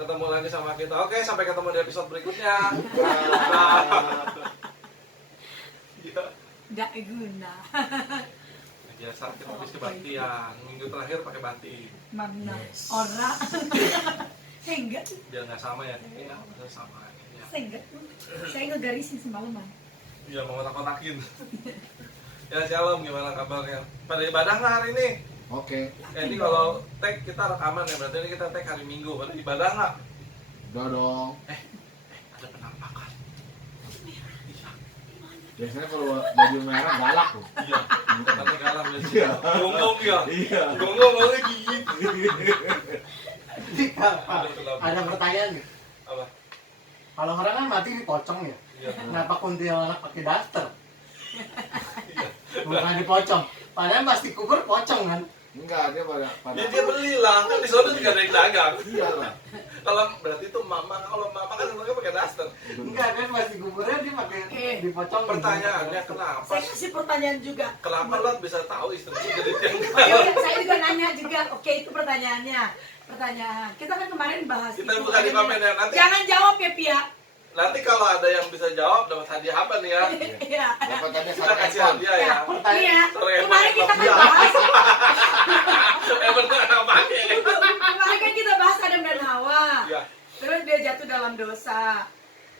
ketemu lagi sama kita. Oke, sampai ketemu di episode berikutnya. Nggak guna. Biasa kita habis kebaktian. Minggu terakhir pakai batik. Mana ora. Enggak. Biar nggak sama ya. Iya, sama. Ya. Enggak. Saya ngegarisin semalaman. Iya, mau kotak-kotakin. Ya, Shalom, gimana kabarnya? Pada ibadah nggak hari ini? Oke. Ini kalau tag kita rekaman ya, berarti ini kita tag hari Minggu. Pada ibadah nggak? Udah dong. Ada penampakan. Biasanya kalau baju merah galak tuh. Iya, katanya galak Iya. biasanya. Gonggong ya? Iya. Gonggong malah gigit. Ada pertanyaan nih. Apa? Kalau orang kan mati dipocong ya. Iya. Kenapa kuntilanak pakai daster? Iya. Bukan dipocong. Padahal pas dikubur pocong kan. Enggak, dia pada Ya dia belilah, kan di sana juga ada yang dagang. Iya lah. Kalau berarti itu mama, kalau mama kan sebenarnya pakai daster. Enggak kan pas dikuburnya dia pakai dipocong. Pertanyaannya kenapa? Saya kasih pertanyaan juga. Kenapa lo bisa tahu istrinya jadi tiang Oke, saya juga nanya juga. Oke, itu pertanyaannya. Pertanyaan. Kita kan kemarin bahas. Kita itu. buka di komen ya nanti. Jangan jawab ya, Pia. Nanti kalau ada yang bisa jawab dapat hadiah apa nih ya? Iya. Dapat tadi Kita satu kasih handphone. hadiah ya. Iya. Sorry, Kemarin kita kan Iya. bahas. Bener apa Kemarin kan kita bahas Adam dan Hawa. Iya. Terus dia jatuh dalam dosa.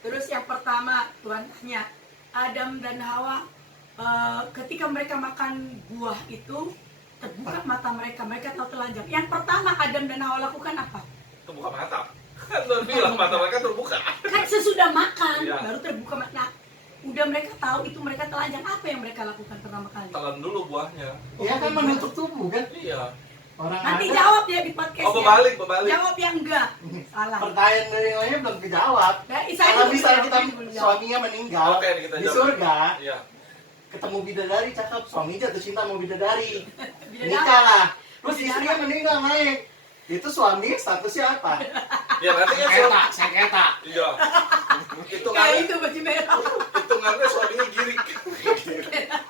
Terus yang pertama Tuhan tanya, Adam dan Hawa ketika mereka makan buah itu terbuka mata mereka, mereka tahu telanjang. Yang pertama Adam dan Hawa lakukan apa? Itu buka mata. Kan lo bilang mata mereka terbuka. Kan sesudah makan Iya. baru terbuka mata. Udah mereka tahu itu mereka telanjang. Apa yang mereka lakukan pertama kali? Telan dulu buahnya. Iya kan menutup tubuh kan. Iya. Orang Nanti ada. jawab ya di podcast. Oh, berbalik. Jawab yang enggak. Salah. Pertanyaan dari lainnya belum kejawab. Nah, Kalau belum misalnya jawab, kita belum jawab. suaminya meninggal Oke, nih kita di jawab. surga, Iya. ketemu bidadari cakep, suami jatuh cinta sama bidadari. Bidadari. Nikah lah. Terus Bidadari. istrinya meninggal naik. Itu suami statusnya apa? Ya nanti kan Sengketa, sengketa. Iya. Kayak Hitungannya itu baju merah. hitungannya suaminya girik.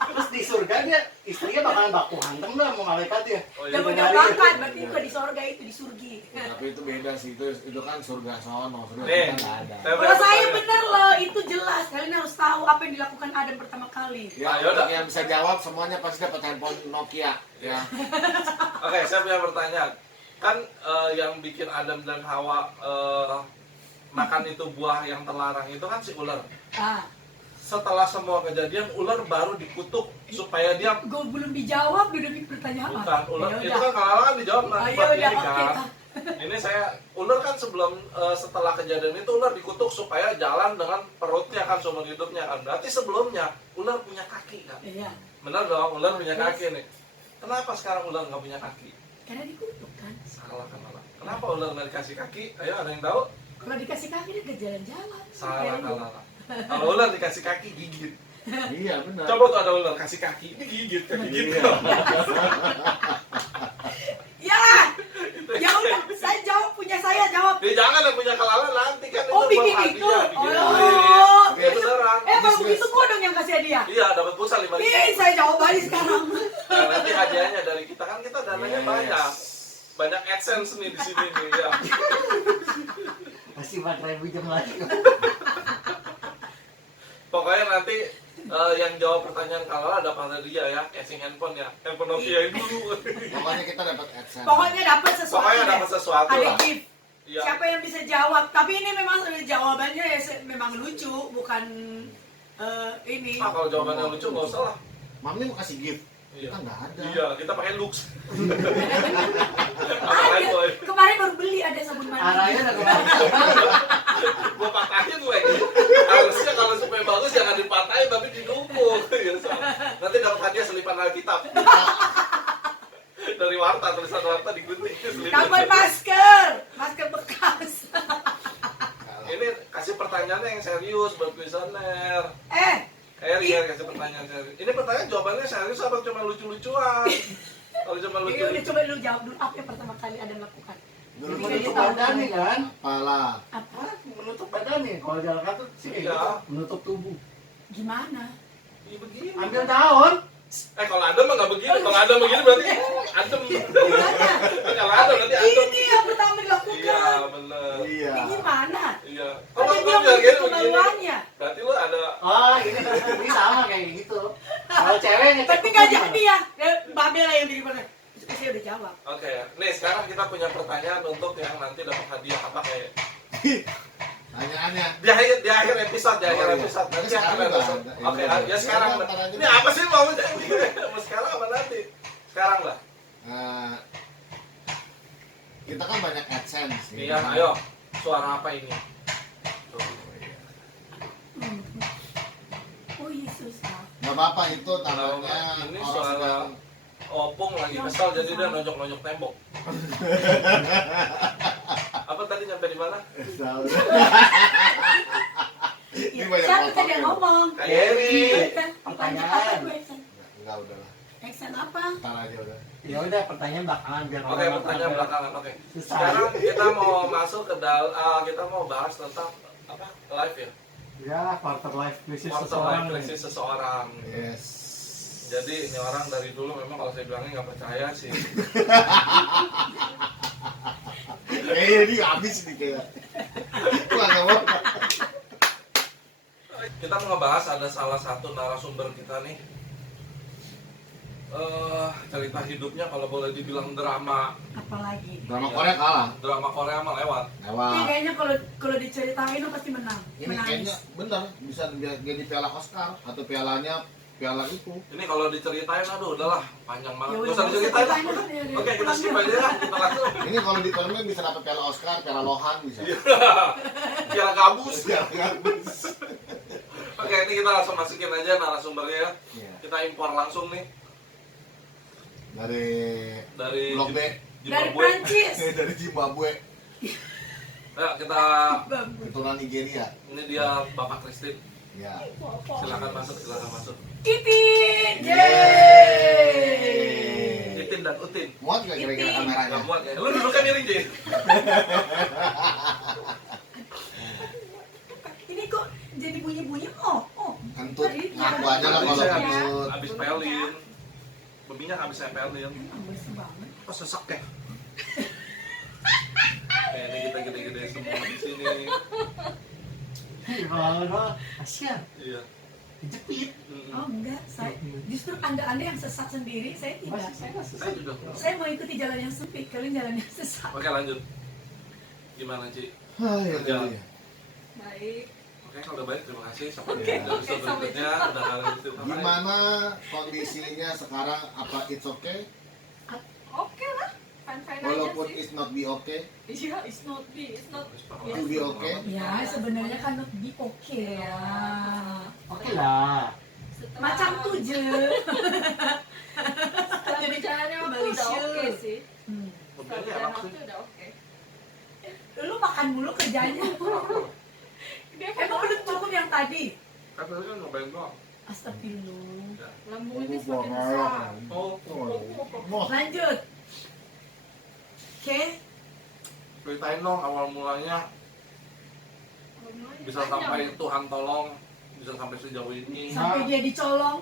Terus di surga dia istrinya bakalan baku hantem lah mau malaikatnya. Oh, Udah iya. punya bakat, berarti bukan di sorga itu di surgi. Tapi itu beda sih, itu kan surga sono, surga Nih. kita nggak ada. Kalau saya bener loh, itu jelas. Kalian harus tahu apa yang dilakukan Adam pertama kali. Ya, Ayo, untuk dah. yang bisa jawab semuanya pasti dapat handphone Nokia. Ya. Oke, saya punya pertanyaan. Kan yang bikin Adam dan Hawa makan itu buah yang terlarang itu kan si ular. Ah, Setelah semua kejadian, ular baru dikutuk supaya dia gue belum dijawab, udah bertanya apa? bukan ular. Ya Itu udah. kan kalau kan dijawab Oh, nanti ya buat udah, ini oke. kan. Ini saya ular kan sebelum setelah kejadian itu ular dikutuk supaya jalan dengan perutnya kan seumur hidupnya kan. Berarti sebelumnya ular punya kaki kan. Iya, Benar dong, ular punya kaki nih. Kenapa sekarang ular nggak punya kaki? karena dikutuk kan. Salah kan ular. Kenapa ular nggak dikasih kaki? Ayo ada yang tahu? Kalau dikasih kaki dia ke jalan-jalan. Salah kalah. Kalau ular dikasih kaki gigit. Iya benar. Coba tuh ada ular kasih kaki, ini gigit kaki gitu. Ya, ya udah, saya jawab punya saya jawab. Dia jangan yang punya kelala nanti kan Oh, itu bikin buat itu. hadiah, bikin Oh. duit. Iya beneran. Kalau begitu gua dong yang kasih hadiah. Iya dapat pulsa 5.000. Ih, saya jawab balik sekarang. Nah, nanti hadiahnya dari kita kan kita dananya Yes. banyak AdSense nih di sini nih ya. Masih 4.000 jam lagi. Pokoknya nanti yang jawab pertanyaan kalau ada hadiah ya, casing handphone ya, handphone Nokia yang dulu. Pokoknya kita dapat AdSense. Pokoknya dapat sesuatu. Pokoknya deh. dapat sesuatu Ada lah. gift. Iya. Siapa yang bisa jawab? Tapi ini memang jawabannya ya memang lucu, bukan ini. Ah kalau jawabannya lucu nggak usah lah. Mami mau kasih gift. Iya. Kita nggak ada. Iya, kita pakai Lux. Ada. Kemarin baru beli ada sabun mandi. Arahnya udah kemana? Gua patahin lagi. Harusnya kalau supaya bagus jangan dipatahin tapi didukung. Nanti dapat hadiah selipan Alkitab. Dari Warta, tulisan Warta digunting selipan. Dapat masker bekas. Ini kasih pertanyaannya yang serius buat kuesioner. Rian kasih pertanyaan serius. Ini pertanyaan jawabannya serius apa cuma lucu-lucuan? Kalau cuma Udah lucu-lucu. coba lu jawab dulu apa yang pertama kali Adam lakukan? Dulu Menutup badannya kan? Apalah. Apa? Menutup badannya. Kalau jalan kaki sih kayak Iya. gitu. Menutup tubuh. Gimana? Iya begini. Ambil daun. Kalau Adam mah nggak begini. Kalau Adam begini berarti Adam. Gimana? Kalau Adam berarti Adam. Ini yang pertama dilakukan. Iya. bener. Iya. Ini gimana? Iya. Kan Kalau dia lu bilang bilang begitu gini begini, kemaluannya. berarti lu ada Oh, ini sama kayak gitu. Kalau cewek ngecek Tapi nggak jadi ya. Mbak Bella yang bikin pertanyaan. Saya udah jawab. Oke, nih sekarang kita punya pertanyaan untuk yang nanti dapat hadiah apa kayak Tanyaannya. di akhir episode, Oh, iya. episode. Tapi Nanti sekarang akan ada. udah ada. Oke, Ya, ya sekarang. ya, ntar aja. Ini apa sih mau mau sekarang apa nanti? Sekarang lah. Nah, kita kan banyak AdSense. Iya, ayo. Suara apa ini? Tuh. Oh Yesus. Nggak apa-apa itu tandanya Ini orang suara sedang Opung lagi kesal jadi dia nonjok-nonjok tembok. Apa tadi nyampe di mana? kesal. Ya, banyak siapa tadi yang motornya. ngomong? Kak Yeri. Pertanyaan apa gue Exxon? Enggak udahlah. Exxon apa? Ntar aja udah. Ya udah pertanyaan belakangan biar Oke, orang pertanyaan tahu. belakangan. Oke. Susah. Sekarang kita mau masuk ke kita mau bahas tentang apa? Life ya. Ya, quarter life crisis Quarter seseorang. life crisis seseorang. Yes. Jadi ini orang dari dulu memang kalau saya bilangnya nggak percaya sih. Ini habis nih kayak. Wah, nggak mau. Kita mau ngebahas ada salah satu narasumber kita nih. Cerita hidupnya kalau boleh dibilang drama Apalagi? Drama Korea kalah. drama Korea mah lewat. Ini Lewat. kayaknya kalau diceritain lu pasti menang. Ini Menangis. kayaknya bener bisa jadi piala Oscar atau pialanya piala itu. Ini kalau diceritain aduh udahlah panjang banget. Ya Gak udah, usah nggak usah diceritain. ceritain lah, ya, Oke, kita pulang skip yuk. aja lah. Kita langsung. Ini kalau di filmnya bisa dapat piala Oscar, piala Lohan bisa. Piala gabus. Piala gabus. Oke, ini kita langsung masukin aja narasumbernya ya. Iya. Kita impor langsung nih dari Blok B. Dari Zimbabwe. Prancis. Dari Zimbabwe. Ya, kita Keturunan Nigeria. ini dia Bapak Christine. Ya. Silakan masuk, silakan masuk. Itin. Yeay. Itin dan Utin. Muat gak kira-kira Itin. kameranya? Gak muat ya. Lu duduknya miring, Ji. Ini kok jadi bunyi-bunyi? Oh. Kentut. Tadi Ngaku aja lah kalau ya. kentut. Habis pelin. Bebinya habis saya pelin. Emang bersih banget. Kok sesak ya? Ini kita gede-gede semua di sini. Kalau kasihan, Iya. dijepit. Oh enggak, saya justru anda yang sesat sendiri, saya tidak. Masih saya nggak susah. Saya juga. Saya mau ikuti jalan yang sempit, kalian jalan yang sesat. Oke, lanjut. Gimana, Ci? Hai, Kerja. iya. Baik. Oke, kalau udah baik, terima kasih. Sampai Oke, jumpa di episode sampai berikutnya. jumpa. Udah kalian cerita lain. Gimana kondisinya sekarang? Apa it's okay? Oke lah, fine-fine aja Walaupun sih. it's not be okay? Iya, it's not be, it's not. To be okay? Ya sebenarnya kan lebih oke ya. Oke lah. Setelah- Macam tuh je. Setelah berjalannya waktu udah Malaysia. oke sih. Hmm. Setelah Mobilnya berjalan enak waktu sih. udah oke. Lu makan mulu kerjanya. Dia Emang udah cukup yang tadi? Kan tadi kan nyobain doang. Astagfirullah. lambungnya Aku semakin marah. besar. Oh, Mau Lanjut. Oke. ceritain dong awal mulanya Lambungnya bisa panjang. sampai Tuhan tolong, bisa sampai sejauh ini. Sampai dia dicolong.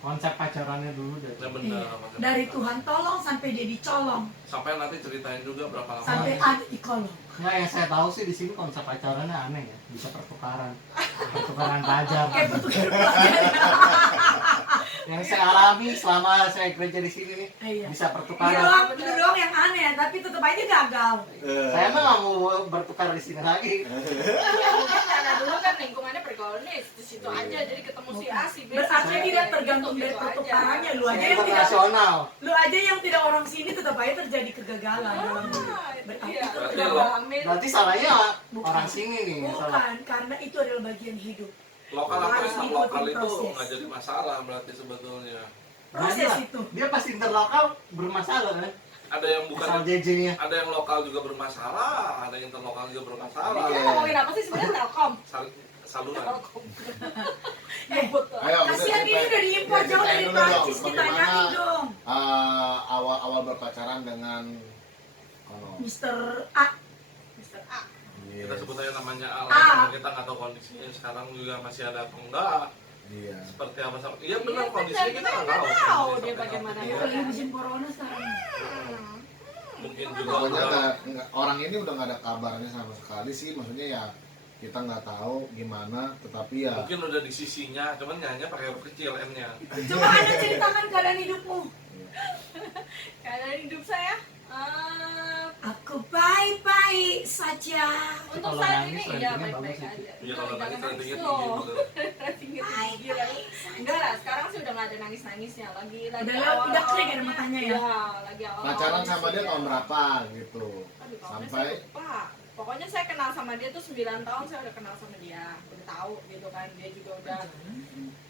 Konsep pacarannya dulu deh. Ya bener. Iya. Mas. Dari Tuhan tolong sampai dia dicolong. Sampai nanti ceritain juga berapa lama. Sampai ada di kolong. Nggak, yang saya tahu sih di sini konsep pacarannya aneh ya, bisa pertukaran pacar. Kayak petukar pelajaran. Yang saya alami selama saya kerja di sini nih, Iya. bisa Itu pertukaran. doang yang aneh, tapi tetap aja gagal. Saya mah nggak mau bertukar di sini lagi. Ya mungkin karena dulu kan lingkungannya pergaulannya di situ aja, jadi ketemu si A, si B, si Berarti C, tidak gitu, tergantung gitu dari aja. pertukarannya. Lu aja Saya yang tidak internasional. lu aja yang tidak orang sini tetap aja terjadi kegagalan dalam hidup. Ah, itu Berarti dia. itu Berarti Udah lo- ngalamin. Berarti salahnya Bukan. orang sini nih. yang salah. Bukan, karena itu adalah bagian hidup. Lokal apa Harus ekstrak ngikutin lokal itu proses. nggak jadi masalah berarti sebetulnya. Proses Dia- itu. Dia pasti interlokal bermasalah kan? Ada yang bukan, Asal JJ-nya. ada yang lokal juga bermasalah, ada yang interlokal juga bermasalah. Kita ngomongin apa sih sebenarnya Telkom? Saluran. Telkom. Eh, Ngebut. Ayo, kasihan ini dari impor jauh dari Prancis, ditanyain dong. awal berpacaran dengan Mr. A. Mr. A. Kita sebut aja namanya Al, Ah. karena kita nggak tahu kondisinya sekarang juga masih ada atau enggak. Iya. Seperti apa sama? Iya benar Iya, kondisinya benar, kita nggak kita tahu. nggak tahu kondisinya dia sampai bagaimana. apa. Itu lagi musim corona sekarang. Mungkin Mana juga tahu. Pokoknya orang ini udah nggak ada kabarnya sama sekali sih, maksudnya ya kita nggak tahu gimana, tetapi ya mungkin udah di sisinya, cuman nyanyi pakai huruf kecil N-nya. Coba Anda ceritakan keadaan hidupmu. Keadaan hidup saya Aku baik-baik saja. untuk Kalau saat nangis, ini ya ratingnya baik-baik bagus aja. Iya kalau Jangan nangis ratingnya dong. tinggi bener. Ratingnya tinggi lah. Baik-baik saja. Enggak lah, sekarang sih udah nggak ada nangis-nangisnya lagi Udah kering ada matanya ya? Iya, lagi awal. pacaran sama dia tahun berapa gitu, Aduh, tahunnya sampai saya lupa. Pokoknya saya kenal sama dia tuh 9 tahun, saya udah kenal sama dia. Udah tahu gitu kan, dia juga udah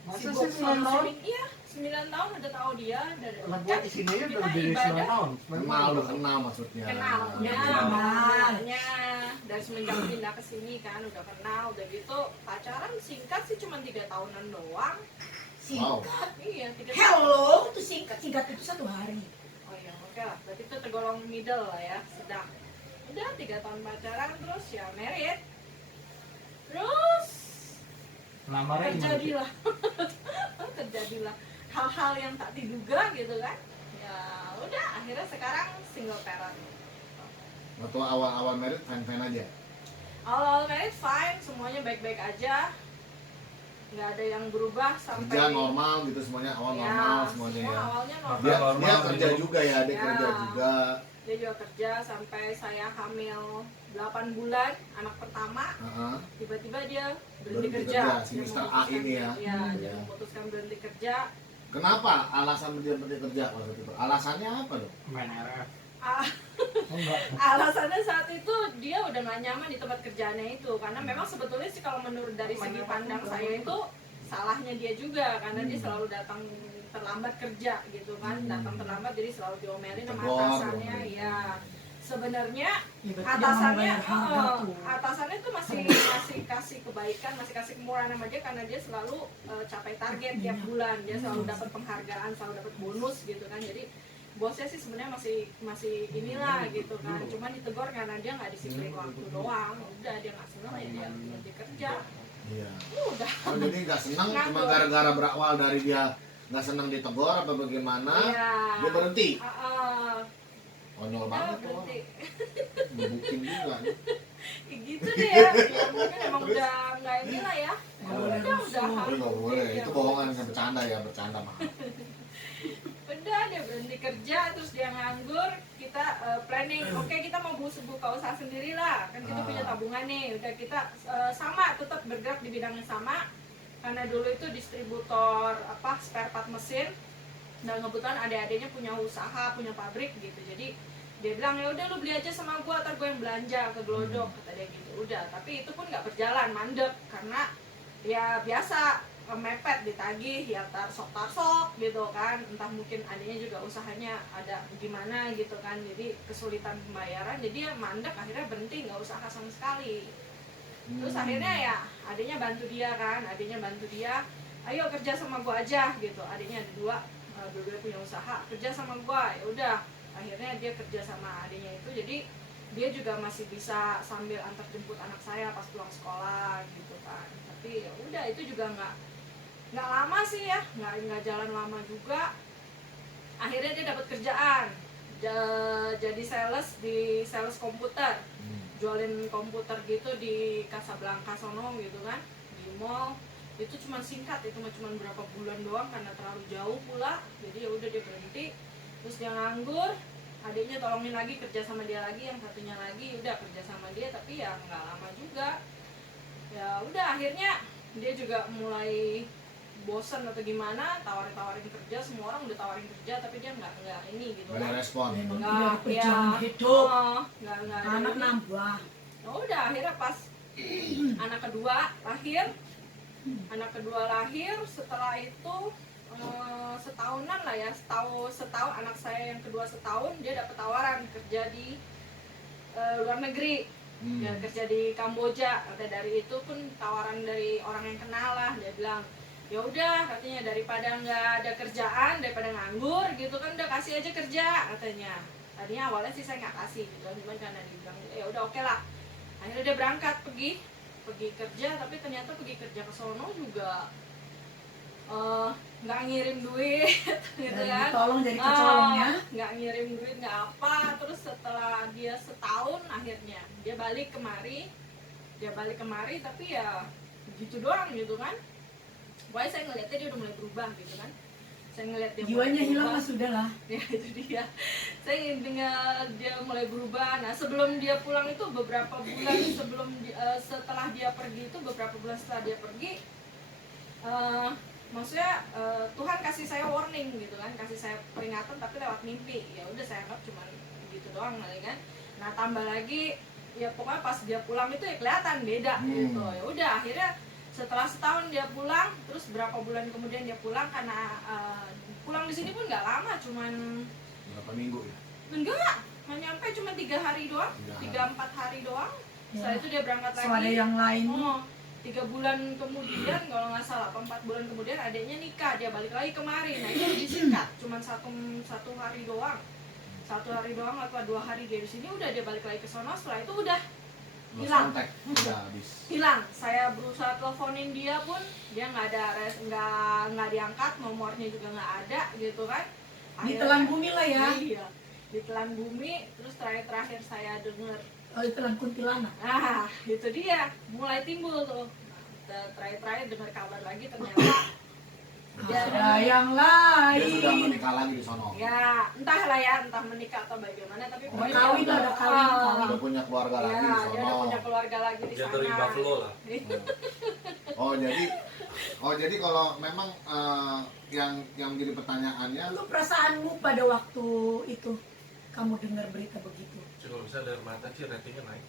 Masa sibuk sih 9 tahun? Iya, 9 tahun udah tahu dia. Lah gua di sini aja udah dari 9 tahun. kenal lu kenal maksudnya. Kenal, Ya, ya, kenal. kenalnya dari semenjak pindah ke sini kan udah kenal, udah gitu pacaran singkat sih cuma 3 tahunan doang. Wow. Iya, 3 tahun. Hello, itu singkat itu 1 hari. Oh iya, oke lah. Berarti itu tergolong middle lah ya, sedang. Udah 3 tahun pacaran terus ya married. Terus Lamarnya gimana? terjadilah terjadilah hal-hal yang tak diduga gitu kan. Ya udah akhirnya sekarang single parent. Waktu awal-awal merit fine-fine aja. Awal-awal married fine, semuanya baik-baik aja. Nggak ada yang berubah sampai Kerja normal gitu semuanya, awal Ya, normal semuanya semua ya. awalnya normal. Dia, Normal, dia kerja hidup. juga ya, dia Ya. kerja juga. Dia juga kerja sampai saya hamil 8 bulan anak pertama. Heeh. Tiba-tiba dia berhenti Berhenti kerja. kerja, Dia si Mr. A memutuskan- ini ya. Iya, dia Ya. memutuskan berhenti kerja. Kenapa alasan dia berhenti kerja waktu itu? Alasannya apa dong? Main RF. Ah, Oh enggak. alasannya saat itu dia udah nggak nyaman di tempat kerjaannya itu karena memang sebetulnya sih kalau menurut dari segi pandang saya itu salahnya dia juga karena dia selalu datang terlambat kerja gitu kan, datang terlambat jadi selalu diomelin sama Tegur, atasannya. diomelin. Ya sebenarnya Ya, berarti dia mau atasannya bayar harga tuh. atasannya tuh masih kasih kebaikan, masih kasih kemurahan sama dia karena dia selalu capai target tiap bulan, dia selalu dapat penghargaan, selalu dapat bonus gitu kan. Jadi bosnya sih sebenarnya masih inilah gitu kan, cuman ditegur karena dia nggak disiplin waktu doang. Udah dia nggak seneng ya dia berhenti kerja. Iya. Udah. Oh, jadi nggak senang cuma Nganggur. gara-gara berawal dari dia nggak senang ditegur apa bagaimana? Iya. Dia berhenti. Udah Konyol banget tuh. berhenti. Ngebukin juga nih. Ya gitu deh ya. Ya mungkin emang udah nggak inilah ya. boleh Udah rusuh. Tapi nggak boleh, Ya itu bohongan, bercanda ya, bercanda mah. Udah dia berhenti kerja terus dia nganggur, kita planning oke kita mau buka usaha sendiri lah kan, kita punya tabungan nih, udah kita sama tetap bergerak di bidang yang sama karena dulu itu distributor spare part mesin dan kebetulan adik-adiknya punya usaha, punya pabrik gitu. Jadi dia bilang ya udah lu beli aja sama gua, ntar gua yang belanja ke Glodok, kata dia gitu. Udah, tapi itu pun nggak berjalan, mandek karena ya biasa mepet ditagih ya tarsok gitu kan, entah mungkin adanya juga usahanya ada gimana gitu kan, jadi kesulitan pembayaran, jadi ya mandek, akhirnya berhenti nggak usaha sama sekali. Terus akhirnya ya adanya bantu dia kan, ayo kerja sama gua aja gitu. Adiknya ada dua-dua punya usaha, kerja sama gua. Ya udah, akhirnya dia kerja sama adiknya itu, jadi dia juga masih bisa sambil antar jemput anak saya pas pulang sekolah gitu kan. Tapi ya udah, itu juga nggak lama sih ya, nggak jalan lama juga. Akhirnya dia dapat kerjaan jadi sales komputer, jualin komputer gitu di Casablanca sono gitu kan, di mall. Itu cuma singkat, itu cuma berapa bulan doang karena terlalu jauh pula. Jadi ya udah dia berhenti, terus dia nganggur. Adiknya tolongin lagi, kerja sama dia lagi, yang satunya lagi udah kerja sama dia, tapi ya nggak lama juga. Ya udah, akhirnya dia juga mulai bosan atau gimana, tawarin kerja, semua orang udah tawarin kerja tapi dia nggak ini gitu Nggak ada respon. Memang Nggak, tidak perjuangan hidup. nggak ada Anak ini. nambah. Ya udah, akhirnya pas anak kedua lahir, setelah itu setahunan lah ya, setahun anak saya yang kedua setahun, dia dapat tawaran kerja di luar negeri. Dia kerja di Kamboja. Dari itu pun tawaran dari orang yang kenal lah, dia bilang ya udah, katanya daripada nggak ada kerjaan, daripada nganggur gitu kan, udah kasih aja kerja katanya. Tadinya awalnya sih saya nggak kasih gitu, cuman karena dia bilang ya udah oke lah. Akhirnya dia berangkat pergi kerja, tapi ternyata pergi kerja ke sono juga nggak ngirim duit gitu kan. Tolong jadi kecolongnya. Nggak ngirim duit nggak apa. Terus setelah dia setahun akhirnya dia balik kemari tapi ya begitu doang gitu kan. Pokoknya saya ngeliatnya dia udah mulai berubah gitu kan. Saya ngeliat dia Jiwanya mulai hilang berubah. mah sudah lah. Ya itu dia. Saya ingin dengar dia mulai berubah. Nah sebelum dia pulang itu beberapa bulan setelah dia pergi itu beberapa bulan setelah dia pergi, maksudnya Tuhan kasih saya warning gitu kan, kasih saya peringatan tapi lewat mimpi. Ya udah saya anggap cuma gitu doang kali kan. Nah tambah lagi ya pokoknya pas dia pulang itu ya kelihatan beda gitu. Ya udah akhirnya setelah setahun dia pulang, terus berapa bulan kemudian dia pulang karena pulang di sini pun nggak lama, cuman Berapa minggu ya? enggak, nggak nyampe cuma 3 hari doang, 3-4 hari doang. Setelah Ya. itu dia berangkat lagi. So ada yang lain. 3 bulan kemudian kalau nggak salah, 4 bulan kemudian adiknya nikah, dia balik lagi kemari. Nah itu lebih singkat, cuma satu hari doang, 1 hari doang atau 2 hari dia di sini, udah dia balik lagi ke sono. Setelah itu udah Lost hilang. contact, udah habis. Hilang. Saya berusaha teleponin dia pun dia nggak ada nggak diangkat, nomornya juga nggak ada gitu kan. Ditelan bumi lah ya. Iya, ditelan bumi. Terus terakhir saya dengar, Ditelan kuntilanak. nah itu dia mulai timbul tuh. Terakhir dengar kabar lagi ternyata Ada yang Dia sudah lain. menikah lagi di sono. ya entahlah ya, entah menikah atau bagaimana, tapi pokoknya Kawin dia lah, udah kawin. Udah punya keluarga lagi di Ya, sono. dia udah punya keluarga lagi di Dia sana. dari Buffalo lah. Oh jadi kalau memang yang menjadi pertanyaannya Lu perasaanmu pada waktu itu kamu dengar berita begitu? Kalau bisa dari mata sih ratingnya naik.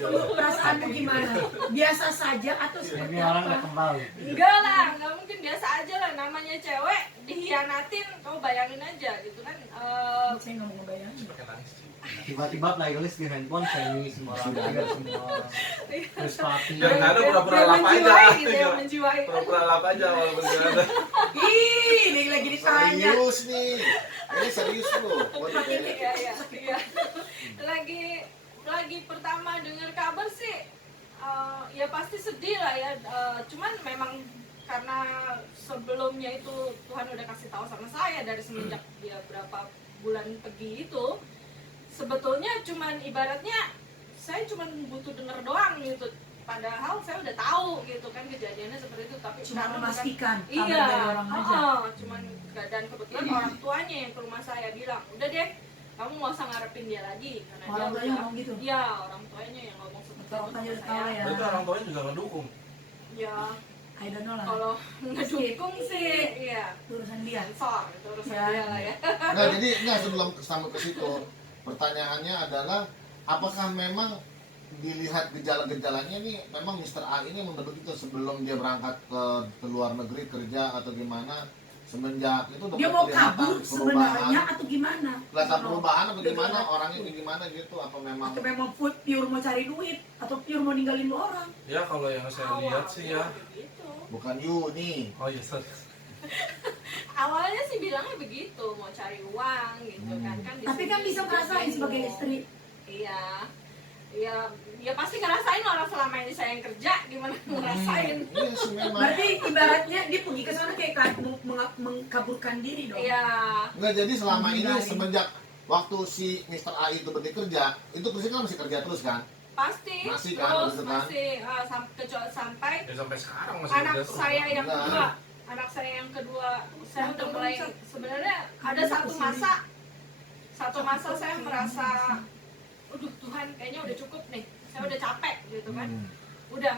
Lu perasaanmu gimana? Biasa saja atau seperti Ini orang udah apa? kembali. Enggak lah, nggak mungkin, biasa aja lah, namanya cewek dihianatin, kamu bayangin aja gitu kan. Saya nggak mau ngebayangin. Pakai nangis sih. Tiba-tiba playlist di handphone saya semua orang dengar semua. Terus papi. Yang nggak ada pura-pura Dia lap aja. menjiwai gitu ya, menjiwai. Pura-pura lap aja walaupun nggak ada. Ih, ini lagi ditanya. serius nih. Ini serius bro. Iya. Lagi pertama dengar kabar sih, ya pasti sedih lah ya. Cuman memang karena sebelumnya itu Tuhan udah kasih tahu sama saya dari semenjak dia berapa bulan pergi itu, sebetulnya cuman ibaratnya saya cuman butuh denger doang gitu. Padahal saya udah tahu gitu kan kejadiannya seperti itu, tapi Cuma karena memastikan kabar iya, dari orang aja. cuman dan kebetulan orang tuanya yang ke rumah saya bilang, udah deh, kamu nggak usah ngarepin dia lagi karena Orang dia tuanya udah, ngomong gitu? iya orang tuanya yang ngomong seperti Orang itu tuanya ke udah tahu saya. ya. Berarti orang tuanya juga ngedukung. Ya I don't know lah. kalau ngedukung sih, iya Urusan dia. sensor itu urusan Ya. dia lah ya. Nah jadi sebelum sampai ke situ, pertanyaannya adalah apakah memang dilihat gejala-gejalanya nih memang Mr. A ini memang begitu sebelum dia berangkat ke luar negeri kerja atau gimana, semenjak itu udah Dia mau kelihatan kabur sebenarnya atau gimana? kelihatan perubahan atau gimana, orangnya kayak gimana gitu, apa memang Atau memang pure mau cari duit atau pure mau ninggalin lu orang? Ya kalau yang saya lihat sih ya. Awalnya begitu. bukan you nih. Oh iya sorry. Awalnya sih bilangnya begitu, mau cari uang gitu kan di Tapi sini kan bisa ngerasain gitu. sebagai istri. Iya. Ya pasti ngerasain, orang selama ini saya yang kerja gimana ngerasain. Iya sih memang. Berarti ibaratnya dia pergi ke sana kayak mengkaburkan diri dong. Iya. Nggak, jadi selama ini Ninggalin. semenjak waktu si Mr. A itu berhenti kerja, itu Priscilla kan masih kerja terus kan? Pasti. Masih kan, terus gitu kan? masih sampai Ya sampai sekarang masih anak kerja terus. saya yang Nah. kedua. Anak saya yang kedua, saya udah mulai sebenarnya ada satu masa saya merasa, aduh Tuhan kayaknya udah cukup nih, saya udah capek gitu kan. Udah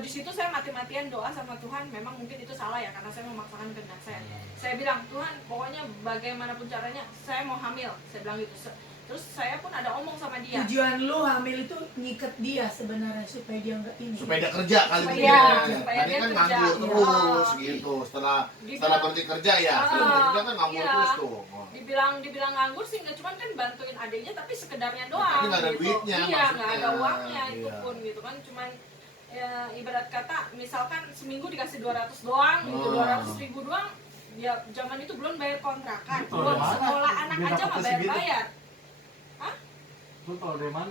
di situ saya mati-matian doa sama Tuhan, memang mungkin itu salah ya karena saya memaksakan kehendak saya. Saya bilang, Tuhan pokoknya bagaimanapun caranya saya mau hamil, saya bilang gitu. Terus saya pun ada omong sama dia. Tujuan lu hamil itu ngikat dia sebenarnya supaya dia nggak ini. Supaya dia kerja kali Supaya- ini. supaya Tadi dia kan kerja. nganggur Iya. terus gitu. Setelah berhenti kerja ya, setelah berhenti kerja kan nganggur Iya. terus tuh. Oh. Dibilang nganggur sih nggak cuma kan bantuin adiknya, tapi sekedarnya doang. Tapi nggak ada gitu. duitnya, Iya, nggak ada maksudnya. uangnya itu Iya. pun gitu kan, cuman ya, ibarat kata misalkan seminggu dikasih 200 doang gitu, 200.000 doang. Ya zaman itu belum bayar kontrakan, Itu belum dari mana? sekolah anak Dia aja dapat nggak segitu? bayar. Lu tau dari mana?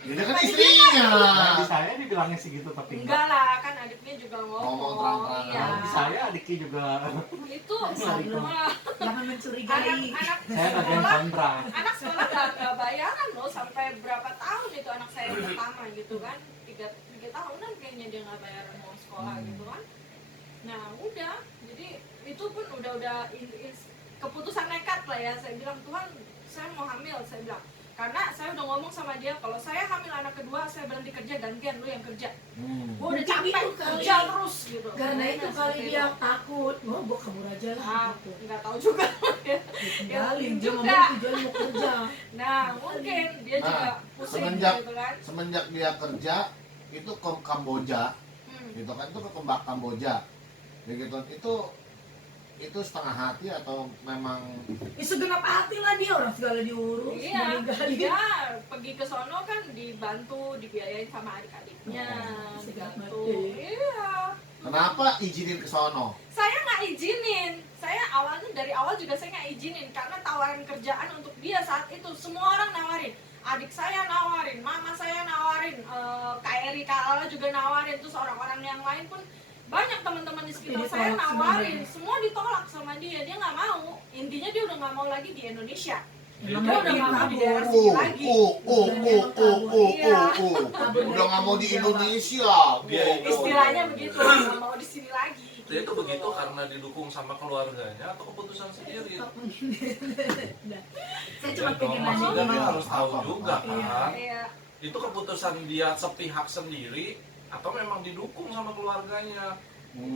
Dia kan istrinya. Nah, di saya dibilangnya segitu tapi Enggak lah, kan adiknya juga Ngomong ngomong. terang-terangan. Iya. Di saya adiknya juga Itu Salah. wah, Jangan mencurigai. anak saya bagian sekolah, kontra. anak sekolah nggak bayaran loh sampai berapa tahun itu anak saya yang pertama gitu kan, tiga tahunan kayaknya dia nggak bayaran mau sekolah gitu kan. Nah udah, jadi itu pun udah keputusan nekat lah ya. Saya bilang, Tuhan saya mau hamil, saya bilang, karena saya udah ngomong sama dia kalau saya hamil anak kedua saya berhenti kerja, gantian lu yang kerja. Gue udah Mungkin capek itu kali. kerja terus gitu. Karena itu Nah, kali seperti dia itu. takut, oh gua kabur aja lah Ah, gitu. nggak tahu juga. Tinggalin, dia juga. ngomong tujuan mau kerja. Nah mungkin dia Nah, juga pusing semenjak- gitu kan. Semenjak dia kerja itu ke Kamboja, Hmm. gitu kan, itu ke Kamboja, begitu itu setengah hati atau memang Ya segenap hati lah dia, orang segala diurus, Iya, meninggalin. dia pergi ke sono kan dibantu, dibiayain sama adik-adiknya, Oh, dibantu. segala Iya. kenapa izinin ke sono? Saya nggak izinin. Saya awalnya dari awal juga saya nggak izinin karena tawaran kerjaan untuk dia saat itu semua orang nawarin. Adik saya nawarin, mama saya nawarin, Kak Eri, Kak Lala juga nawarin, terus orang-orang yang lain pun banyak teman-teman di sekitar Tapi saya ditolak nawarin, semuanya. semua ditolak sama dia. Dia nggak mau. Intinya dia udah nggak mau lagi di Indonesia. Emang Dia dia udah nggak mau di kabur. daerah sini lagi. Iya. Udah nggak mau di Indonesia. Dia itu Istilahnya begitu, nggak mau di sini lagi. dia itu begitu karena didukung sama keluarganya atau keputusan sendiri. Saya cuma Ya, pengen dong, nanya maksudnya ini. dia harus tahu juga Iya. kan. Iya. Itu keputusan dia sepihak sendiri atau memang didukung sama keluarganya.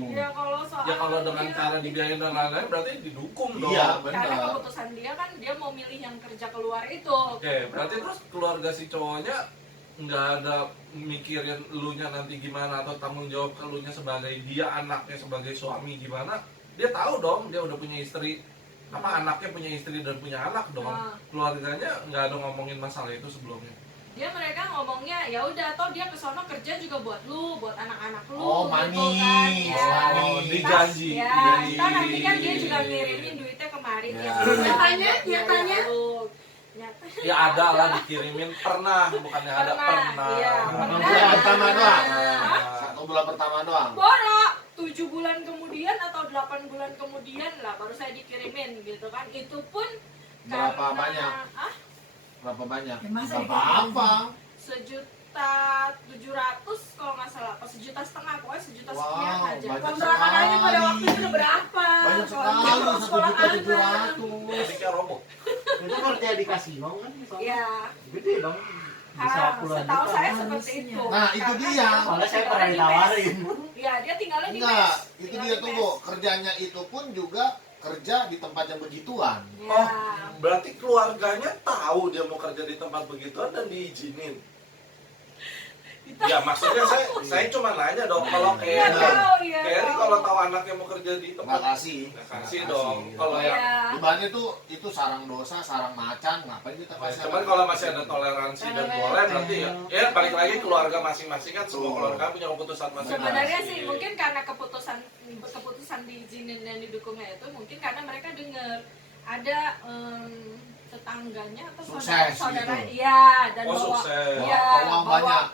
Ya kalau soal Ya kalau dengan dia- cara dibiayain dan lain-lain berarti didukung dong. Iya, karena benar. keputusan dia kan dia mau milih yang kerja keluar itu. Oke, berarti terus keluarga si cowoknya nggak ada mikirin elunya nanti gimana atau tanggung jawab ke elunya sebagai dia anaknya sebagai suami gimana. Dia tahu dong dia udah punya istri, apa anaknya punya istri dan punya anak dong. Ah. Keluarganya nggak ada ngomongin masalah itu sebelumnya. Dia mereka ngomongnya ya udah, toh dia ke sono kerja juga buat lu, buat anak-anak lu Oh, gitu manis. kan. Ya. Oh, dijanji. Ya, Dijanji. ntar nanti kan dia juga ngirimin duitnya kemarin Ya. ya. Nyatanya, Biaya nyatanya. lu. Nyata. Ya ada lah dikirimin pernah, bukannya ada pernah. Iya, Bulan pernah. pertama doang. Hah? Satu bulan pertama doang. Boro 7 bulan kemudian atau 8 bulan kemudian lah baru saya dikirimin gitu kan. Itu pun Berapa karena- banyak? Ah, Berapa banyak? Ya, masa Berapa apa? 1.700.000 kalau nggak salah, apa 1,5 juta, pokoknya 1,7 sekian Wow, aja. banyak Kontrakan aja pada waktu itu udah berapa? Banyak Kalau sekali, dia mau sekolah anak. 1.700.000. Adiknya roboh. Itu kerja di kasino kan di sana. Ya, Gede dong. Bisa puluhan setahu juta. saya harusnya. seperti itu. Nah, itu Karena dia. Soalnya saya pernah tinggalnya di ditawarin. mes. Iya, dia tinggalnya di Enggak, mes. itu Tinggal dia di tunggu. mes. Kerjanya itu pun juga kerja di tempat yang begituan. Ya. Oh, berarti keluarganya tahu dia mau kerja di tempat begituan dan diizinin. Ya maksudnya saya cuma nanya dong kalau Iya, kayak tahu, iya. Keri tahu. kalau tahu anaknya mau kerja di tempat Makasih. kasih dong. Kalau yang Iya. Ibaratnya tuh itu sarang dosa, sarang macan, ngapain kita kasih? cuman kalau masih ada toleransi dan boleh berarti ya balik lagi keluarga masing-masing kan semua keluarga punya keputusan masing-masing. Sebenarnya sih mungkin karena keputusan diizinin dan didukungnya itu mungkin karena mereka dengar ada tetangganya atau Sukses saudara gitu. iya dan Oh, bawa sukses. iya Bawa uang bawa banyak.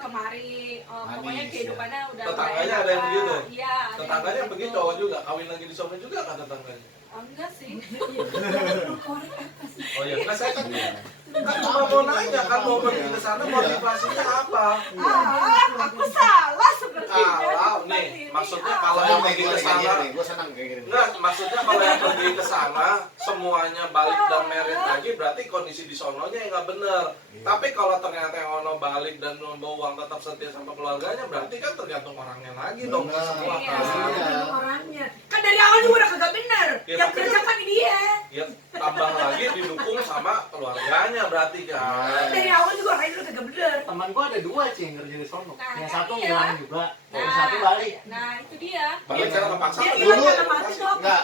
Kemari pokoknya Manis, kehidupannya udah Tetangganya mulai ada yang enak. begitu? Iya ada Tetangganya yang begitu begitu. cowok juga kawin lagi di sono juga kan tetangganya. Enggak sih. Oh iya, nah saya kan cuma mau nanya kan mau pergi ke sana motivasinya apa? Aku salah sepertinya. Kalau seperti nih, ini. maksudnya Ah. kalau yang pergi ke sana gue senang kayak gini. enggak, maksudnya kalau yang pergi ke sana semuanya balik dan merit lagi berarti kondisi di sononya yang nggak bener. Tapi kalau ternyata yang ono balik dan membawa uang tetap setia sama keluarganya berarti kan tergantung orangnya lagi dong Benar. semua Iya. kan. Iya. Orangnya kan dari awal juga udah kagak bener. Ya, Yang tapi- kerja kan dia. Ya tambah lagi didukung sama keluarganya berarti kan. Dari awal juga orangnya udah kagak bener. Teman gua ada 2 sih yang kerja di sono. Nah, Yang kan satu iya. ngilang juga, yang Nah, satu balik. Nah, itu dia. Balik secara kepaksa. Dia kan? bilang Dulu- jangan mati dong. Enggak,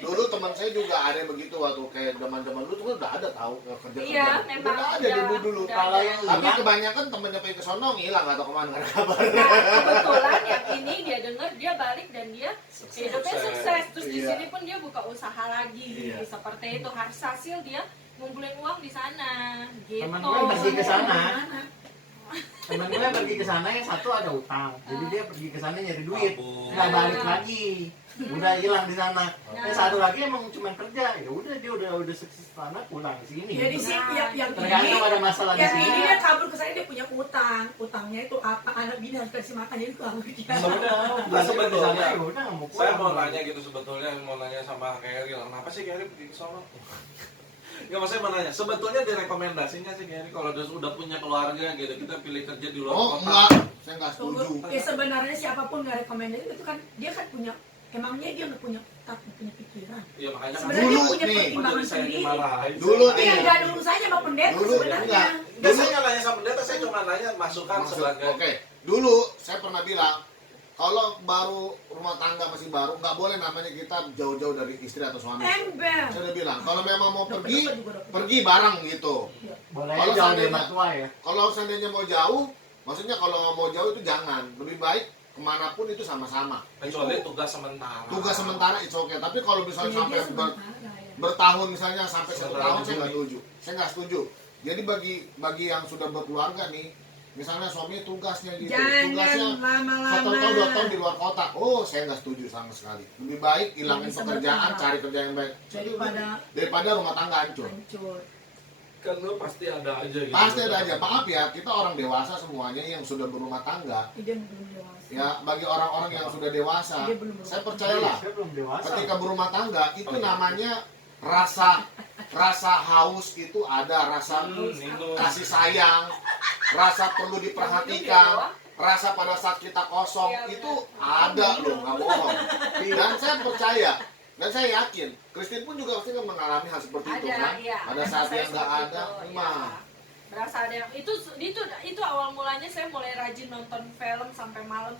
dulu teman saya juga ada yang begitu waktu kayak zaman-zaman dulu tuh udah ada tahu kerja Iya, memang udah ada dulu. udah Kalau ada. yang Tapi hilang, kebanyakan temennya pengen ke sono ngilang atau kemana nggak ada kabar. Nah, kebetulan yang ini dia dengar dia balik dan dia hidupnya Sukses. sukses. Terus di Iya. sini pun dia buka usaha lagi Iya. seperti itu. Hasil dia ngumpulin uang di sana gitu. Teman gue pergi ke sana. Gimana? Temen gue pergi ke sana yang satu ada utang, jadi dia pergi ke sana nyari duit, Kabur. nggak balik lagi, udah hilang di sana. Nah. Yang satu lagi emang cuma kerja, ya udah dia udah sukses sana pulang ke sini. Jadi sih yang Tergantung ada masalah di yang sini. ini dia kabur ke sana, dia punya utangnya itu apa, anak bini harus kasih makan, jadi kabur dia. Nah, sebetulnya, ya udah nggak mau saya pulang. mau nanya gitu sebetulnya, mau nanya sama Gary, kenapa sih Gary pergi ke sana? Nggak, maksudnya mau nanya, sebetulnya direkomendasinya sih Gary kalau dia sudah punya keluarga gitu, kita pilih kerja di luar Oh kota. enggak, saya nggak setuju. Ya sebenarnya siapapun nggak rekomendasi itu kan, dia kan punya, emangnya dia nggak punya otak, nggak punya pikiran. Iya makanya kan Sebenarnya dia Dulu punya nih, pertimbangan jadi saya sendiri. dimarahin. Dulu Iya, nih. nggak ada urusannya sama pendeta Dulu, sebenarnya. enggak. Nggak, saya nggak nanya sama pendeta, saya cuma nanya masukan Maksud, sebagai oke. Dulu saya pernah bilang kalau baru rumah tangga masih baru nggak boleh namanya kita jauh-jauh dari istri atau suami. Ember. Saya udah bilang kalau memang mau Dokter pergi, juga dokter. pergi bareng gitu. Boleh Kalau jauh dari seandainya- mertua ya. Kalau seandainya mau jauh, maksudnya kalau mau jauh itu jangan. Lebih baik kemanapun itu sama-sama. kecuali Itu tugas sementara. tugas sementara itu oke. Tapi kalau misalnya Iya, sampai dia sementara, ya. bertahun misalnya sampai 1 Sementara tahun saya nggak dulu. setuju. Saya nggak setuju. Jadi bagi yang sudah berkeluarga nih, misalnya suami tugasnya gitu, tugasnya Jangan lama-lama. 1 tahun 2 tahun di luar kota. Oh, saya nggak setuju sama sekali. Lebih baik hilangin Lebih pekerjaan, sementara. cari kerja yang baik. Daripada Rumah tangga hancur. hancur. Kan lu pasti ada aja gitu. Pasti ada aja. Maaf ya, kita orang dewasa semuanya yang sudah berumah tangga. Dia belum dewasa. Ya, bagi orang-orang yang sudah dewasa, Dia belum saya berumah percayalah. Saya belum dewasa. Ketika berumah tangga itu Oh, iya. namanya rasa haus itu ada, rasa minum. kasih sayang, rasa perlu diperhatikan, rasa pada saat kita kosong Iya, itu ada loh, nggak bohong. Dan saya percaya dan saya yakin Christine pun juga pasti akan mengalami hal seperti itu kan. iya, Pada saat saya yang nggak seperti ada, itu, memang. ya. Berasa ada yang itu awal mulanya saya mulai rajin nonton film sampai malam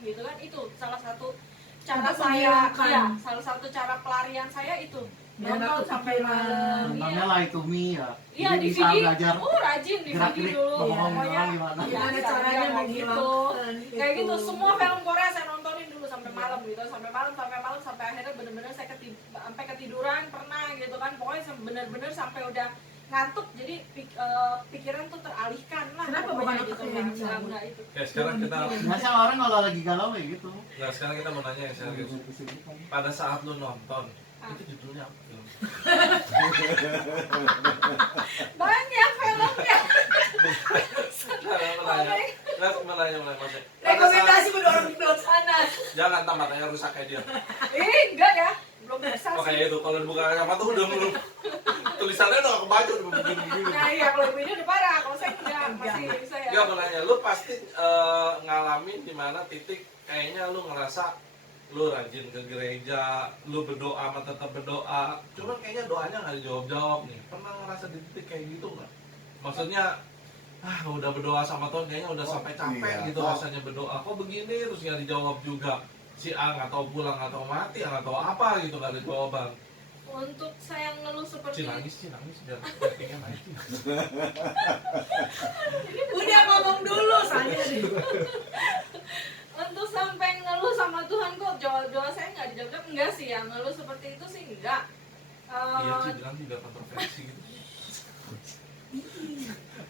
gitu kan, itu salah satu cara Untuk saya, menghilangkan. ya, salah satu cara pelarian saya itu Biar nggak nonton sampai kepikiran. malam. Nontonnya lah itu mie ya. Iya, Jadi bisa DVD. belajar Rajin DVD gerak-gerik dulu. ngomong Pokoknya gimana. Gimana bisa caranya kayak gitu. menghilangkan Kayak gitu, semua film Korea saya nontonin dulu sampai malam gitu, sampai malam sampai akhirnya bener-bener saya sampai ketiduran pernah gitu kan, pokoknya bener-bener sampai udah ngantuk, jadi pikiran tuh teralihkan lah. Kenapa pokoknya bukan gitu, otak yang enggak cabut? itu. Ya sekarang kita Biasa orang kalau lagi galau kayak gitu. Nah sekarang kita mau nanya yang serius. Pada saat lu nonton, itu judulnya apa film? Banyak filmnya. Menanya maksudnya. Pada saat, Rekomendasi buat orang di luar sana. jangan tamat matanya rusak kayak dia. Enggak ya, belum bisa Oh sih. kayak itu, kalau dibuka kacamata udah belum. Tulisannya udah nggak kebaca, udah begini-begini. Nah iya, kalau ibu ini udah parah, kalau saya enggak, masih saya. Enggak mau nanya, lu pasti ngalamin di mana titik kayaknya lu ngerasa lu rajin ke gereja, lu berdoa sama tetap berdoa, cuman kayaknya doanya nggak dijawab-jawab nih. Pernah ngerasa di titik kayak gitu nggak? Maksudnya, udah berdoa sama Tuhan kayaknya udah sampai capek iya. gitu rasanya berdoa. Kok begini terus nggak dijawab juga? Si A nggak tahu pulang, nggak tahu mati, nggak tahu apa gitu, nggak ada jawaban. Untuk saya ngeluh seperti Nangis biar ratingnya naik. Udah ngomong dulu soalnya. untuk sampai ngeluh sama Tuhan kok doa saya nggak dijawab, enggak sih ya, ngeluh seperti itu sih enggak. Iya sih bilang juga kontroversi gitu.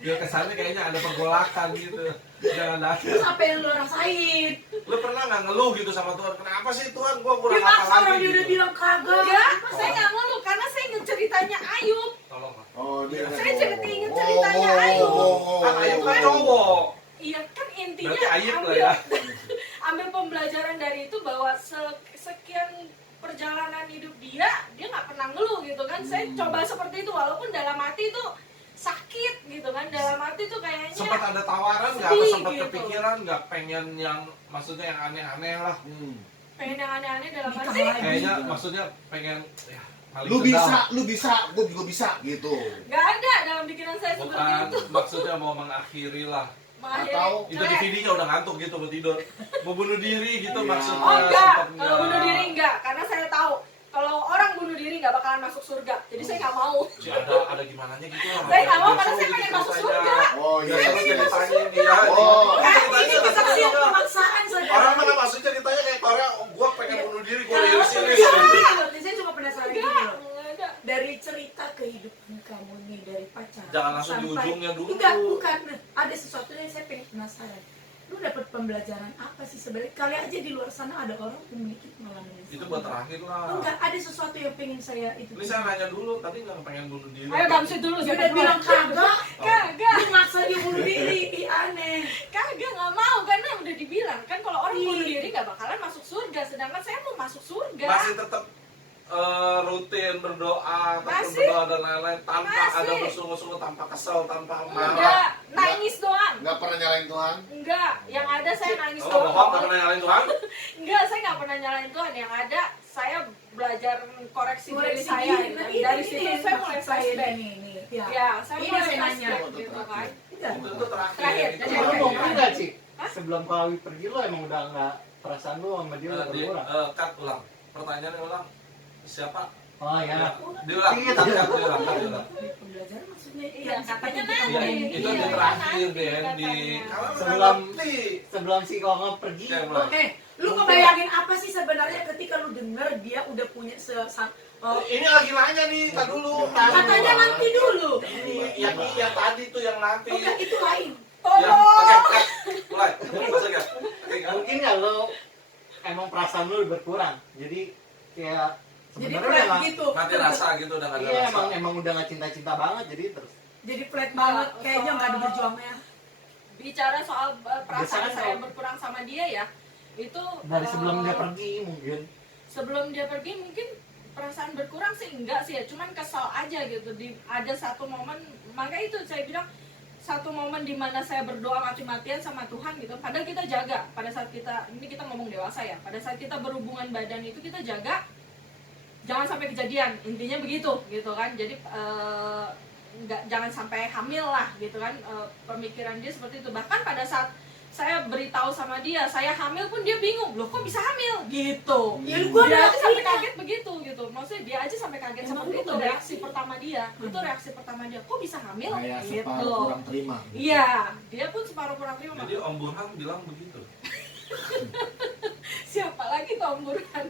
Biar kesannya kayaknya ada pergolakan gitu. Jangan ada. Terus apa yang lo rasain? Lu pernah nggak ngeluh gitu sama Tuhan? Kenapa sih Tuhan gua kurang Dia apa maksa orang lagi? dia udah Gitu? bilang kagak. Enggak, saya nggak ngeluh karena saya inget ceritanya Ayub. Tolong Pak. Oh, dia Saya inget ceritanya Ayub. Kan Ayub kan cowok. Iya kan intinya Berarti Ayub lah ya. ambil pembelajaran dari itu bahwa sekian perjalanan hidup dia nggak pernah ngeluh gitu kan. Saya coba seperti itu walaupun dalam hati itu sakit gitu kan, dalam hati tuh kayaknya Sempat ada tawaran nggak? Atau sedih sempat gitu. kepikiran nggak pengen yang maksudnya yang aneh-aneh lah? pengen yang aneh-aneh dalam Nikah hati. lagi. Kayaknya maksudnya pengen ya, paling Lu sedap. bisa, gua juga bisa gitu. Nggak ada dalam pikiran saya seperti Bukan, itu. maksudnya mau mengakhiri lah. Mengakhiri Atau Itu DVD-nya udah ngantuk gitu mau tidur. Mau bunuh diri gitu Iya. maksudnya. Oh enggak, sempat kalau bunuh diri enggak, karena saya tahu kalau orang bunuh diri nggak bakalan masuk surga. Jadi saya nggak mau. Sih ada gimananya gitu lah. Saya nggak mau Biar karena seru saya gitu pengen masuk ceritanya. surga. Oh Ya iya. seru ceritanya dia. Oh. Ini kita kasih yang pemaksaan saja. Orang mana maksud ceritanya kayak Korea, gua pengen bunuh diri, gua Kalau liris-liris saya gitu. saya cuma penasaran gitu Enggak, loh. enggak ada. Dari dari cerita kehidupan kamu nih dari pacaran Jangan langsung di sampai- ujungnya dulu. Enggak, bukan. Ada sesuatu yang saya pengen penasaran. Lu dapat pembelajaran apa sih sebenarnya? Kali aja di luar sana ada orang yang memiliki pengalaman yang Itu sama. buat terakhir lah. Enggak, ada sesuatu yang pengen saya itu. Ini saya nanya dulu, tadi nggak pengen bunuh diri. Ayo Bamsi dulu, Dia siapa udah dulu? bilang kagak. Kagak, Lu maksa dia bunuh diri, ih aneh. kagak nggak mau karena udah dibilang kan kalau orang Iya. bunuh diri nggak bakalan masuk surga, sedangkan saya mau masuk surga. Masih tetap rutin berdoa, tetap Masih. berdoa dan lain-lain tanpa Masih. ada bersungguh-sungguh, tanpa kesel, tanpa marah. Enggak, nangis doang. Nggak pernah nyalain Tuhan. Enggak, yang ada saya nangis Kalau doang. bohong nggak pernah nyalain Tuhan. Enggak, saya nggak pernah nyalain Tuhan. Yang ada saya belajar koreksi diri Koreksi saya. diri. Gitu. Nah, Dari ini situ yang saya maksud mulai saya flashback. nih. Ya. Ya, saya Ini mulai saya nanya. flashback Itu gitu terakhir. kan. Enggak. Itu terakhir. Terakhir, Itu jadi Lu Oke. mungkin terakhir. nggak sih? Hah? Sebelum Kawi pergi lo emang udah nggak perasaan lu sama dia udah berkurang. Cut ulang. Pertanyaannya ulang. Siapa? Oh ya. Diulang. Iya, Cut, tapi- cut, diulang. Cut, diulang. Pembelajaran maksudnya Iya, yang katanya kita nanti. Iya, ngomongin. itu Iya, yang terakhir nanti deh di katanya. kalau Sebelum- ngerti. Sebelum si Kongo pergi, Oke, lu mulai. Lu ngebayangin apa sih sebenarnya ketika lu denger dia udah punya Ini lagi nanya nih, tak dulu. katanya nanti dulu. Ini yang tadi tuh yang nanti. Enggak, itu lain. Ya, oke, cut. Mulai. Masuk ya. Oke, kan? mungkin nggak lo emang perasaan lu berkurang. Jadi kayak Jadi sebenarnya udah flat nggak. gitu. Mati rasa gitu udah nggak ada Iya, rasa. emang udah nggak cinta-cinta banget, jadi terus Jadi flat banget kayaknya nggak ada berjuangnya. Bicara soal perasaan Biasanya saya kalau- berkurang sama dia ya, itu dari sebelum dia eh, pergi mungkin. sebelum dia pergi mungkin perasaan berkurang sih enggak sih ya, cuman kesal aja gitu. Ada satu momen, maka itu saya bilang satu momen di mana saya berdoa mati-matian sama Tuhan gitu. Padahal kita jaga pada saat kita, ini kita ngomong dewasa ya, pada saat kita berhubungan badan itu kita jaga jangan sampai kejadian, intinya begitu gitu kan. Jadi jangan sampai hamil lah gitu kan. Pemikiran dia seperti itu. Bahkan pada saat saya beritahu sama dia saya hamil pun dia bingung, loh kok bisa hamil gitu. Ya gua Dia udah aja sampai kaget begitu gitu. Maksudnya dia aja sampai kaget Emang seperti lu itu. udah Reaksi pertama dia. Itu reaksi pertama dia. Kok bisa hamil? Kayak Gitu. separuh kurang terima. Iya, dia pun separuh kurang terima. Jadi Om Burhan bilang begitu. Siapa lagi tuh Om Burhan?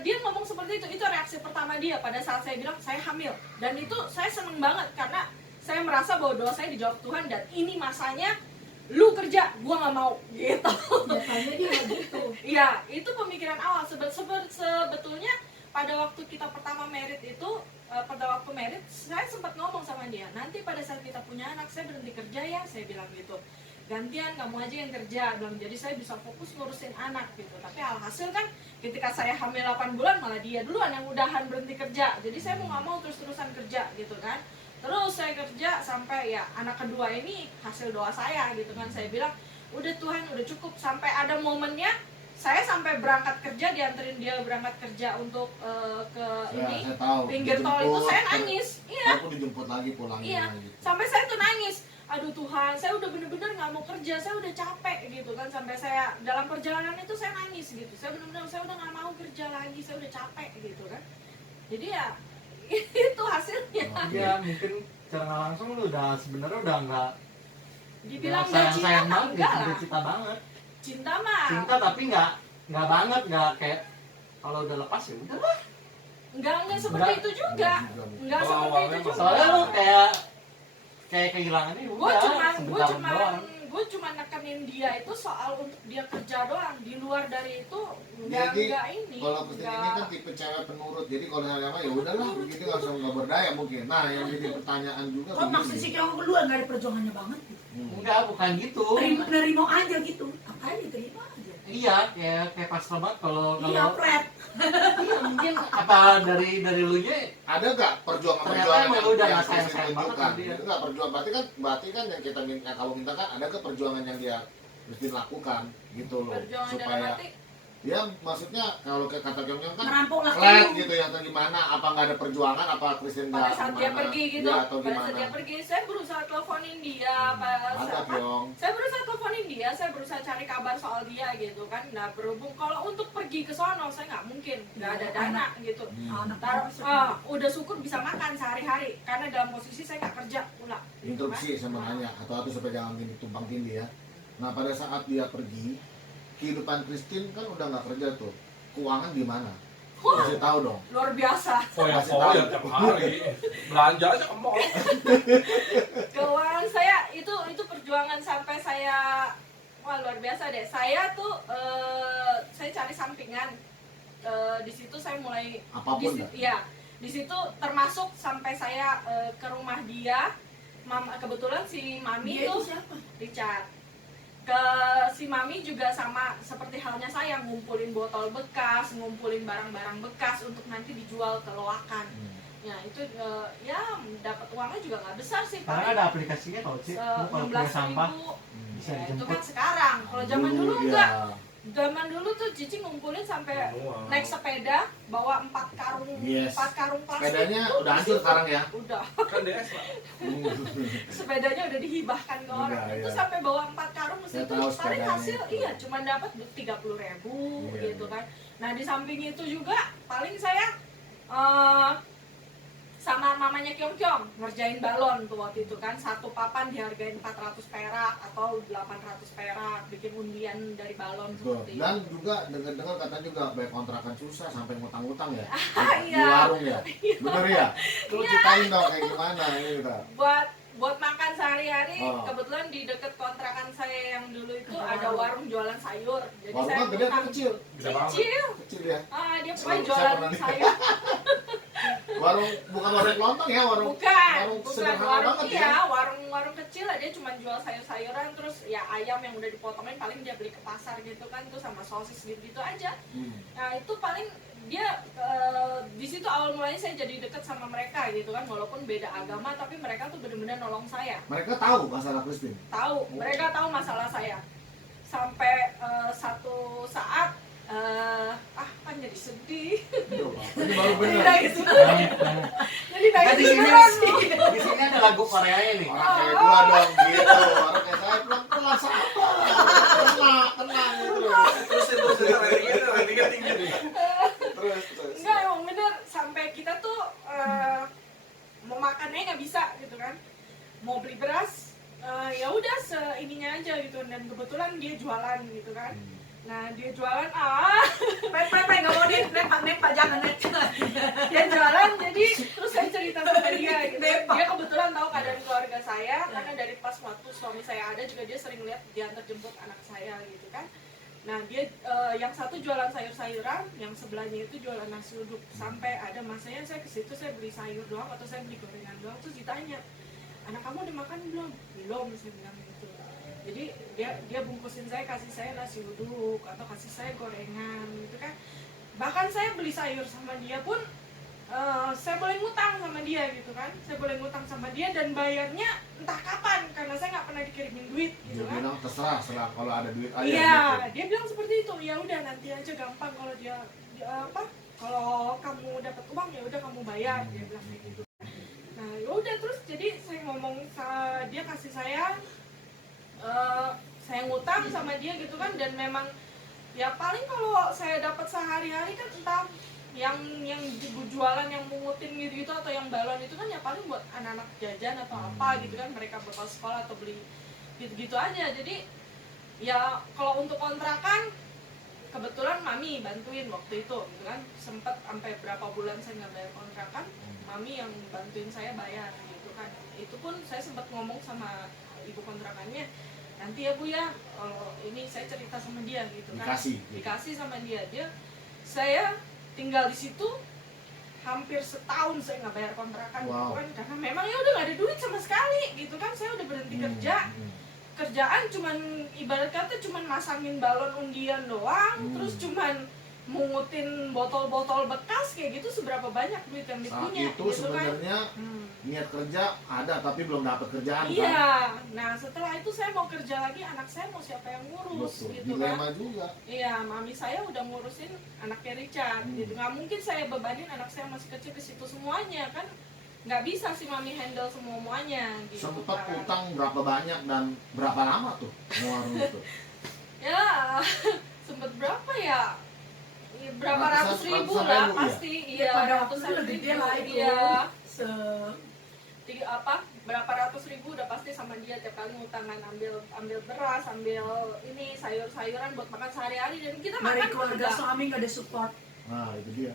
Dia ngomong seperti itu. Itu reaksi pertama dia pada saat saya bilang saya hamil. Dan itu saya seneng banget karena saya merasa bahwa doa saya dijawab Tuhan dan ini masanya lu kerja, gua nggak mau gitu. Nyatanya dia nggak gitu. Iya, itu pemikiran awal. Sebetulnya pada waktu kita pertama merit itu, pada waktu merit saya sempat ngomong sama dia, nanti pada saat kita punya anak saya berhenti kerja ya, saya bilang gitu. Gantian kamu aja yang kerja, bilang, jadi saya bisa fokus ngurusin anak gitu. Tapi alhasil kan ketika saya hamil 8 bulan malah dia duluan yang udahan berhenti kerja. Jadi saya mau nggak mau terus-terusan kerja gitu kan. Terus saya kerja sampai ya anak kedua ini hasil doa saya gitu kan. Saya bilang udah Tuhan udah cukup, sampai ada momennya saya sampai berangkat kerja, dianterin dia berangkat kerja untuk ke ini Saya tahu. pinggir tol itu saya nangis. Iya, Aku dijemput lagi pulangnya. iya. Gitu. Sampai saya tuh nangis. Aduh Tuhan, saya udah bener-bener nggak mau kerja, saya udah capek gitu kan. Sampai saya dalam perjalanan itu saya nangis gitu. Saya bener-bener saya udah nggak mau kerja lagi, saya udah capek gitu kan. Jadi ya itu hasilnya. Ya mungkin secara nggak langsung lu udah sebenarnya udah nggak Dibilang sayang gak cinta sayang mah banget, enggak udah lah. cinta banget. Cinta mah Cinta tapi nggak banget, nggak kayak kalau udah lepas ya udah. enggak seperti Enggak. itu juga. Enggak Oh, seperti awalnya itu juga. Soalnya lu kayak kehilangannya gue udah cuman sebentar doang. gue cuma nekenin dia itu soal untuk dia kerja doang. Di luar dari itu enggak Jadi, ini. Kalau Christine ini kan tipe cewek penurut, jadi kalau yang apa ya udahlah begitu langsung nggak berdaya mungkin. Nah yang jadi pertanyaan juga Kok maksud si Kyong kedua nggak ada perjuangannya banget gitu? Enggak, bukan gitu. Nerimo aja gitu. Apa aja terima aja. Iya, kayak pas banget kalau Iya flat. iya, mungkin apa dari lu nya Ada nggak perjuangan Ternyata emang lu udah yang nggak sayang-sayang Christine banget tunjukkan? sama dia. Itu nggak perjuangan berarti kan yang kita minta, yang kamu mintakan ada ke perjuangan yang dia mesti lakukan gitu loh Perjuangan dalam supaya arti ya maksudnya kalau ke kata Kyong kan Ngerampok laki flat lu. gitu yang gimana, apa nggak ada perjuangan, apa Christine pada nggak saat dia gimana? pergi gitu, Ya, atau pada saat gimana dia pergi saya berusaha teleponin dia, ada Kyong. saya berusaha teleponin dia, saya berusaha cari kabar soal dia gitu kan. Nah berhubung kalau untuk pergi ke sono saya nggak mungkin, nggak ada dana gitu. Anak Udah syukur bisa makan sehari-hari karena dalam posisi saya nggak kerja pula. gitu kan. Interupsi sama nanya atau supaya jangan tumpang tindih ya. Nah pada saat dia pergi, kehidupan Christine kan udah nggak kerja tuh, keuangan gimana? Kasih tahu dong. luar biasa. Foya-foya tiap hari. Belanja aja ke mall. Keuangan saya itu perjuangan sampai saya, wah luar biasa deh. Saya tuh saya cari sampingan. Di situ saya mulai Apapun di, dah. ya di situ termasuk sampai saya ke rumah dia. Kebetulan si Mami Dia itu tuh siapa? Richard. Ke si Mami juga sama seperti halnya saya, ngumpulin botol bekas, ngumpulin barang-barang bekas untuk nanti dijual ke loakan. Ya itu ya dapat uangnya juga nggak besar sih, Sekarang paling ada aplikasinya tau sih, lu kalau punya 16.000. sampah bisa Ya, itu dijemput. kan sekarang. Kalau zaman dulu dia. enggak. Zaman dulu tuh Cici ngumpulin sampai Manual. naik sepeda bawa 4 karung, Yes. 4 karung plastik. Sepedanya udah hancur sekarang ya. Udah. Kan DS lah. Sepedanya udah dihibahkan ke orang. Udah, Itu iya. sampai bawa 4 karung Saya itu tahu paling sepedanya hasil itu. iya cuma dapat 30.000 Iya, gitu iya. kan. Nah, di samping itu juga paling saya sama mamanya Kyong Kyong ngerjain balon tuh waktu itu kan, satu papan dihargain 400 perak atau 800 perak, bikin undian dari balon Betul. seperti Dan itu. juga dengar-dengar katanya juga banyak kontrakan susah sampai ngutang-ngutang ya. Di Iya. warung ya. Bener ya? Lu ceritain dong kayak gimana ini kita. Buat makan sehari-hari, Oh. kebetulan di deket kontrakan saya yang dulu itu ada warung jualan sayur. Jadi Warung saya kan gede atau ngutang. kecil? Bisa banget. Kecil. Kecil ya. Dia pokoknya Saya jualan pernah lihat. sayur. Warung bukan warung lontong ya, warung Bukan sederhana warung banget iya, ya. warung kecil aja cuma jual sayur-sayuran, terus ya ayam yang udah dipotongin paling dia beli ke pasar gitu kan, tuh sama sosis gitu aja. Nah itu paling dia di situ awal mulanya saya jadi deket sama mereka gitu kan, walaupun beda agama tapi mereka tuh benar-benar nolong saya. Mereka tahu masalah Christine. Tahu, mereka tahu masalah saya. Sampai satu saat kan jadi sedih. Ini baru bener. Nangis Nah, beneran. nah. Jadi Nah, nangis di sini beneran nih. di sini ada lagu Koreanya nih. Orang kayak gua dong gitu. Orang kayak saya pelan-pelan sabar. Tenang gitu. Terus ratingnya tinggi nih. Terus. Enggak, emang bener sampai kita tuh mau makannya nggak bisa gitu kan, mau beli beras ya udah seininya aja gitu, dan kebetulan dia jualan gitu kan. Nah dia jualan Nggak mau nempak jangan dia jualan, jadi terus saya cerita sama dia gitu. Dia kebetulan tahu keadaan keluarga saya karena dari pas waktu suami saya ada juga dia sering lihat diantar jemput anak saya gitu kan. Nah dia yang satu jualan sayur-sayuran, yang sebelahnya itu jualan nasi uduk. Sampai ada masanya saya ke situ saya beli sayur doang atau saya beli gorengan doang, terus ditanya, anak kamu udah makan belum? Belum, saya bilang gitu. Jadi dia bungkusin saya, kasih saya nasi uduk atau kasih saya gorengan gitu kan. Bahkan saya beli sayur sama dia pun saya boleh ngutang sama dia gitu kan. Saya boleh ngutang sama dia dan bayarnya entah kapan karena saya nggak pernah dikirimin duit gitu Dia kan. bilang terserah kalau ada duit aja Iya, gitu. dia bilang seperti itu. Ya udah nanti aja gampang kalau dia kalau kamu dapat uang ya udah kamu bayar, dia bilang kayak gitu. Nah, ya udah terus jadi saya ngomong dia kasih saya ngutang sama dia gitu kan, dan memang ya paling kalau saya dapat sehari-hari kan entah yang jualan yang mungutin gitu atau yang balon itu kan ya paling buat anak-anak jajan atau apa gitu kan, mereka bekal sekolah atau beli gitu-gitu aja. Jadi ya kalau untuk kontrakan kebetulan Mami bantuin waktu itu gitu kan, sempet sampai berapa bulan saya nggak bayar kontrakan, Mami yang bantuin saya bayar gitu kan. Itu pun saya sempat ngomong sama ibu kontrakannya, nanti ya Bu ya, ini saya cerita sama dia gitu kan, dikasih sama dia. Saya tinggal di situ hampir setahun saya nggak bayar kontrakan gitu kan, karena memang ya udah nggak ada duit sama sekali gitu kan. Saya udah berhenti kerja, kerjaan cuman ibarat kata cuman masangin balon undian doang, terus cuman mungutin botol-botol bekas kayak gitu. Seberapa banyak duit yang Saat dipunya itu gitu kan. sebenarnya niat kerja ada tapi belum dapat kerjaan kan. Iya, nah setelah itu saya mau kerja lagi, anak saya mau siapa yang ngurus. Betul. Gitu Dilema kan. juga. Iya, mami saya udah ngurusin anaknya Richard gitu. Nggak mungkin saya bebanin anak saya masih kecil di situ semuanya kan. Nggak bisa sih mami handle semuanya gitu. Sempet kan. utang berapa banyak dan berapa lama tuh warung itu? Ya, sempet berapa ya? Berapa ratus ribu ratusan lah ribu, pasti. Iya, pada waktu ratusan itu lebih gede lah itu. Iya. Se- Berapa ratus ribu udah pasti sama dia tiap kali ngutangan, ambil beras, ambil ini sayur-sayuran buat makan sehari-hari, dan kita dari makan keluarga juga. suami nggak ada support. Nah itu dia.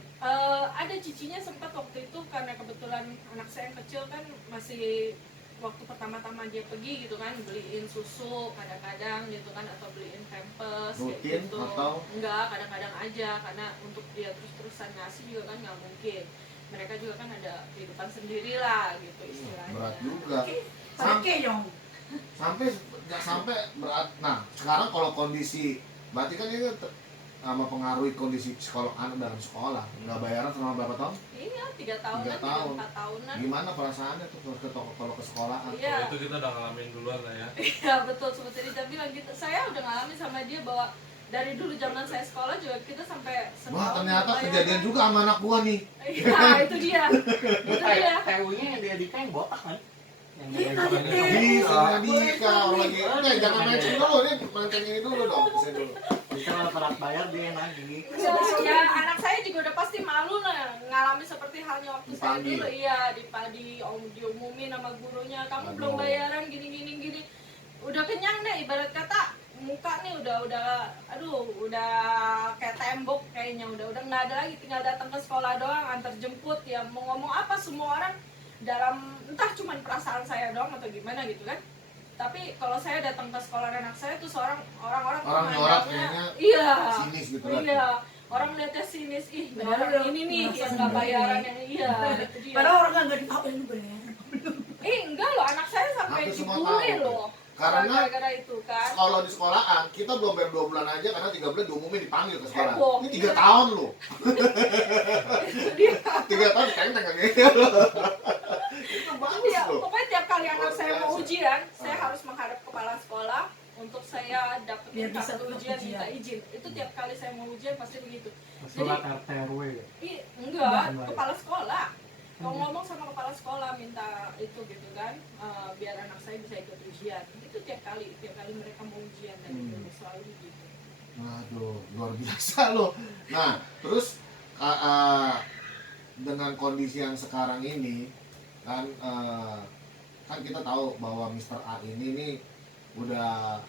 Ada cicinya sempat waktu itu karena kebetulan anak saya yang kecil kan masih waktu pertama-tama dia pergi gitu kan, beliin susu kadang-kadang gitu kan, atau beliin pampers kayak Rutin gitu. atau? Enggak, kadang-kadang aja, karena untuk dia terus-terusan ngasih juga kan nggak mungkin. Mereka juga kan ada kehidupan sendiri lah gitu istilahnya. Berat juga. Oke dong. Sampai nggak sampai berat. Nah sekarang kalau kondisi, berarti kan ini mempengaruhi kondisi psikolog anak dalam sekolah. Nggak bayaran selama berapa tahun? Iya, 3 tahunan, 3 tahun. 4 tahunan. Gimana perasaannya tuh kalau ke sekolahan? Iya. Kalau itu kita udah ngalamin duluan lah ya. Iya betul, seperti Rija bilang gitu. Saya udah ngalamin sama dia bahwa dari dulu zaman saya sekolah juga kita sampai setahun. Wah ternyata bayaran. kejadian juga sama anak gua nih. Iya, itu dia. Itu dia. TU-nya yang dia desain botak kan? Yang dia Iya, desain. iya. Bisa Dika orang lagi. Jangan mancing dulu nih, mancing ini dulu dong. Saya dulu. Bisa kalau telat bayar dia lagi. Ya, anak saya juga udah pasti malu lah ngalami seperti halnya waktu saya Dipanggil. dulu. Iya, diumumin sama gurunya, kamu belum Aduh. bayaran gini. Udah kenyang deh, ibarat kata muka nih udah kayak tembok kayaknya, udah nggak ada lagi, tinggal datang ke sekolah doang, antar jemput, ya mau ngomong apa semua orang dalam entah cuman perasaan saya doang atau gimana gitu kan. Tapi kalau saya datang ke sekolah anak saya tuh orang-orang tuh Orang nyorak mandangnya, kayaknya iya, sinis gitu kan. iya, orang lihatnya sinis, ih Padahal orang ini nih merasa yang nggak sendiri. bayaran yang iya, itu dia. Padahal orang nggak dipakai lu bener. Enggak loh, anak saya sampai Hampir semua dibully tahu. loh. Karena gara-gara itu kan. kalau di sekolahan kita belum bayar 2 bulan aja karena 3 bulan diumumin dipanggil ke sekolah. Heboh. Ini 3 tahun loh. Itu dia. 3 tahun teng kayak gitu. Itu bagus Iya, loh. pokoknya tiap kali anak Luar saya mau biasa. ujian, saya Ah. harus menghadap kepala sekolah untuk saya dapetin Biar bisa kartu tetap ujian, ujian. minta izin. Itu tiap kali saya mau ujian pasti begitu. Surat RT RW. Enggak, Enggak. kepala sekolah. Kalau ngomong sama kepala sekolah minta itu gitu kan, biar anak saya bisa ikut ujian. Itu tiap kali mereka mau ujian dan itu selalu gitu. Waduh, luar biasa loh. Nah, terus dengan kondisi yang sekarang ini kan kan kita tahu bahwa Mr. A ini nih udah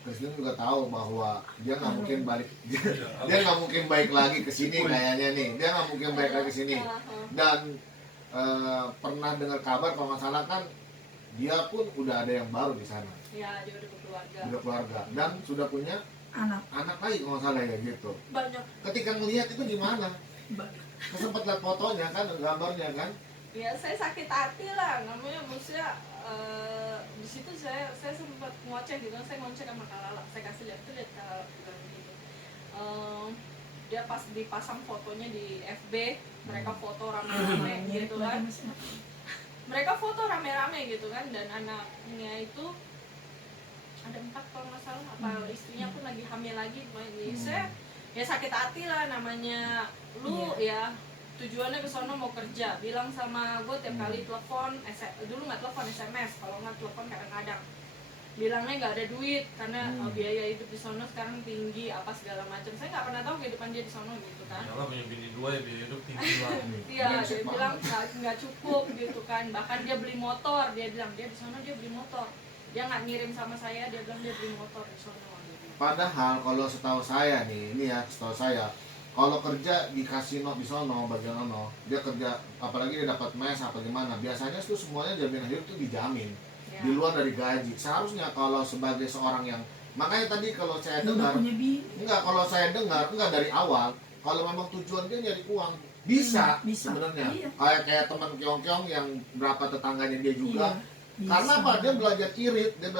Presiden juga tahu bahwa dia nggak mungkin balik dia nggak mungkin balik lagi ke sini kayaknya nih, dia nggak mungkin balik lagi ke sini. Dan pernah dengar kabar kalau nggak salah kan dia pun udah ada yang baru di sana, Ya, dia udah berkeluarga. udah keluarga dan sudah punya anak lagi kalau nggak salah ya gitu. Banyak. Ketika ngelihat itu gimana? Sempat lihat fotonya kan, gambarnya kan? Ya saya sakit hati lah, namanya maksudnya di situ saya sempat ngoceh gitu, saya ngoceh sama Kalala, saya kasih lihat Kalala bilang gitu. Dia pas dipasang fotonya di FB, mereka foto rame-rame gitu kan, mereka foto rame-rame gitu kan, dan anaknya itu ada 4 kalau nggak salah, apa istrinya pun lagi hamil lagi, jadi saya ya sakit hati lah, namanya lu ya tujuannya ke sono mau kerja, bilang sama gue tiap kali telepon, dulu nggak telepon SMS, kalau nggak telepon kadang-kadang bilangnya nggak ada duit karena biaya hidup di sono sekarang tinggi apa segala macam. Saya nggak pernah tahu kehidupan dia di sono gitu kan. Yalah punya bini 2 ya biaya hidup tinggi lah. Iya, dia bilang nggak cukup gitu kan, bahkan dia beli motor, dia bilang dia di sono dia beli motor, dia nggak ngirim sama saya, dia bilang dia beli motor di sono gitu. Padahal kalau setahu saya nih, ini ya setahu saya, kalau kerja di kasino di sono bagian ono, dia kerja apalagi dia dapat mes apa gimana, biasanya tuh semuanya jaminan hidup tuh dijamin Ya. di luar dari gaji. Seharusnya kalau sebagai seorang yang, makanya tadi kalau saya dengar, kalau saya dengar enggak dari awal, kalau memang tujuan dia nyari uang bisa, bisa. sebenarnya. Iya. Kayak teman Kyong yang berapa tetangganya dia juga. Iya, Karena bisa. apa? Dia belajar irit, dia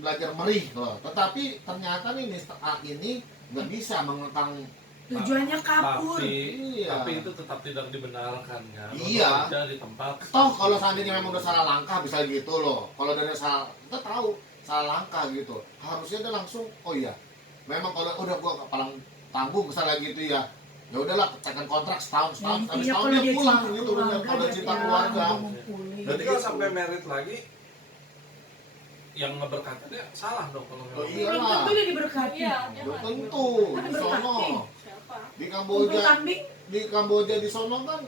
belajar merih loh. Tetapi ternyata nih Mr. A ini nggak bisa mengekang. Tujuannya kabur. Iya. Tapi itu tetap tidak dibenarkan kan. Iya. Kerja di tempat. Toh kalau seandainya memang udah salah langkah bisa gitu loh. Kalau dari salah, kita tahu salah langkah gitu. Harusnya dia langsung, oh iya, memang kalau udah gua palang tanggung misalnya gitu ya. Ya udahlah, tekan kontrak setahun, habis Iya, setahun kalau dia pulang cinta gitu. keluarga, Kalau dia cinta pulang, keluarga. dia mau pulih. Berarti kalau sampai merit lagi, yang ngeberkatinnya salah dong kalau Oh memang. iya Belum lah. tentu dia diberkati. Iya, dia Belum nggak tentu di sono. siapa? Di Kumpul Kamboja, kambing. di Kamboja di sono kan,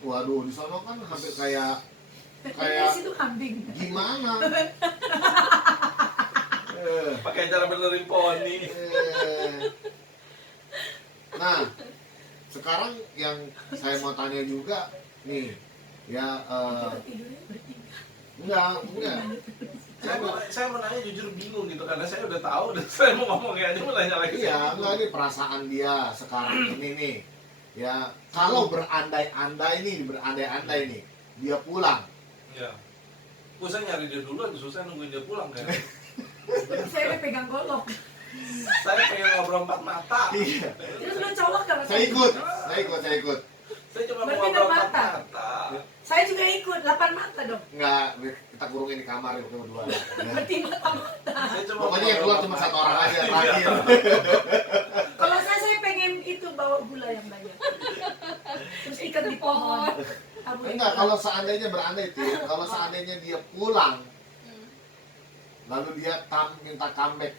waduh di sono kan hampir kayak Di situ kambing. gimana? Pakai cara benerin poni. Nah, sekarang yang saya mau tanya juga nih, ya Kita tidurnya bertiga. enggak. Saya mau nanya jujur bingung gitu karena saya udah tahu dan saya mau ngomongnya aja mau nanya lagi. Iya, enggak ini perasaan dia sekarang ini nih. Ya, kalau berandai-andai nih, dia pulang. Ya. Saya nyari dia dulu aja susah nungguin dia pulang kan. Saya udah pegang golok. Saya pengen ngobrol empat mata. Iya. Terus lu colok kan? Saya ikut. Saya cuma mau Berarti ngobrol enam empat mata. mata. Saya juga ikut 8 mata dong. Enggak, kita kurungin di kamar ya berdua. Ya. Berarti mata-mata. Saya cuma Pokoknya yang keluar cuma satu orang aja terakhir. Kalau saya pengen itu bawa gula yang banyak. Terus ikat di pohon. Abu Enggak, kalau seandainya berandai itu, kalau seandainya dia pulang, lalu dia minta comeback,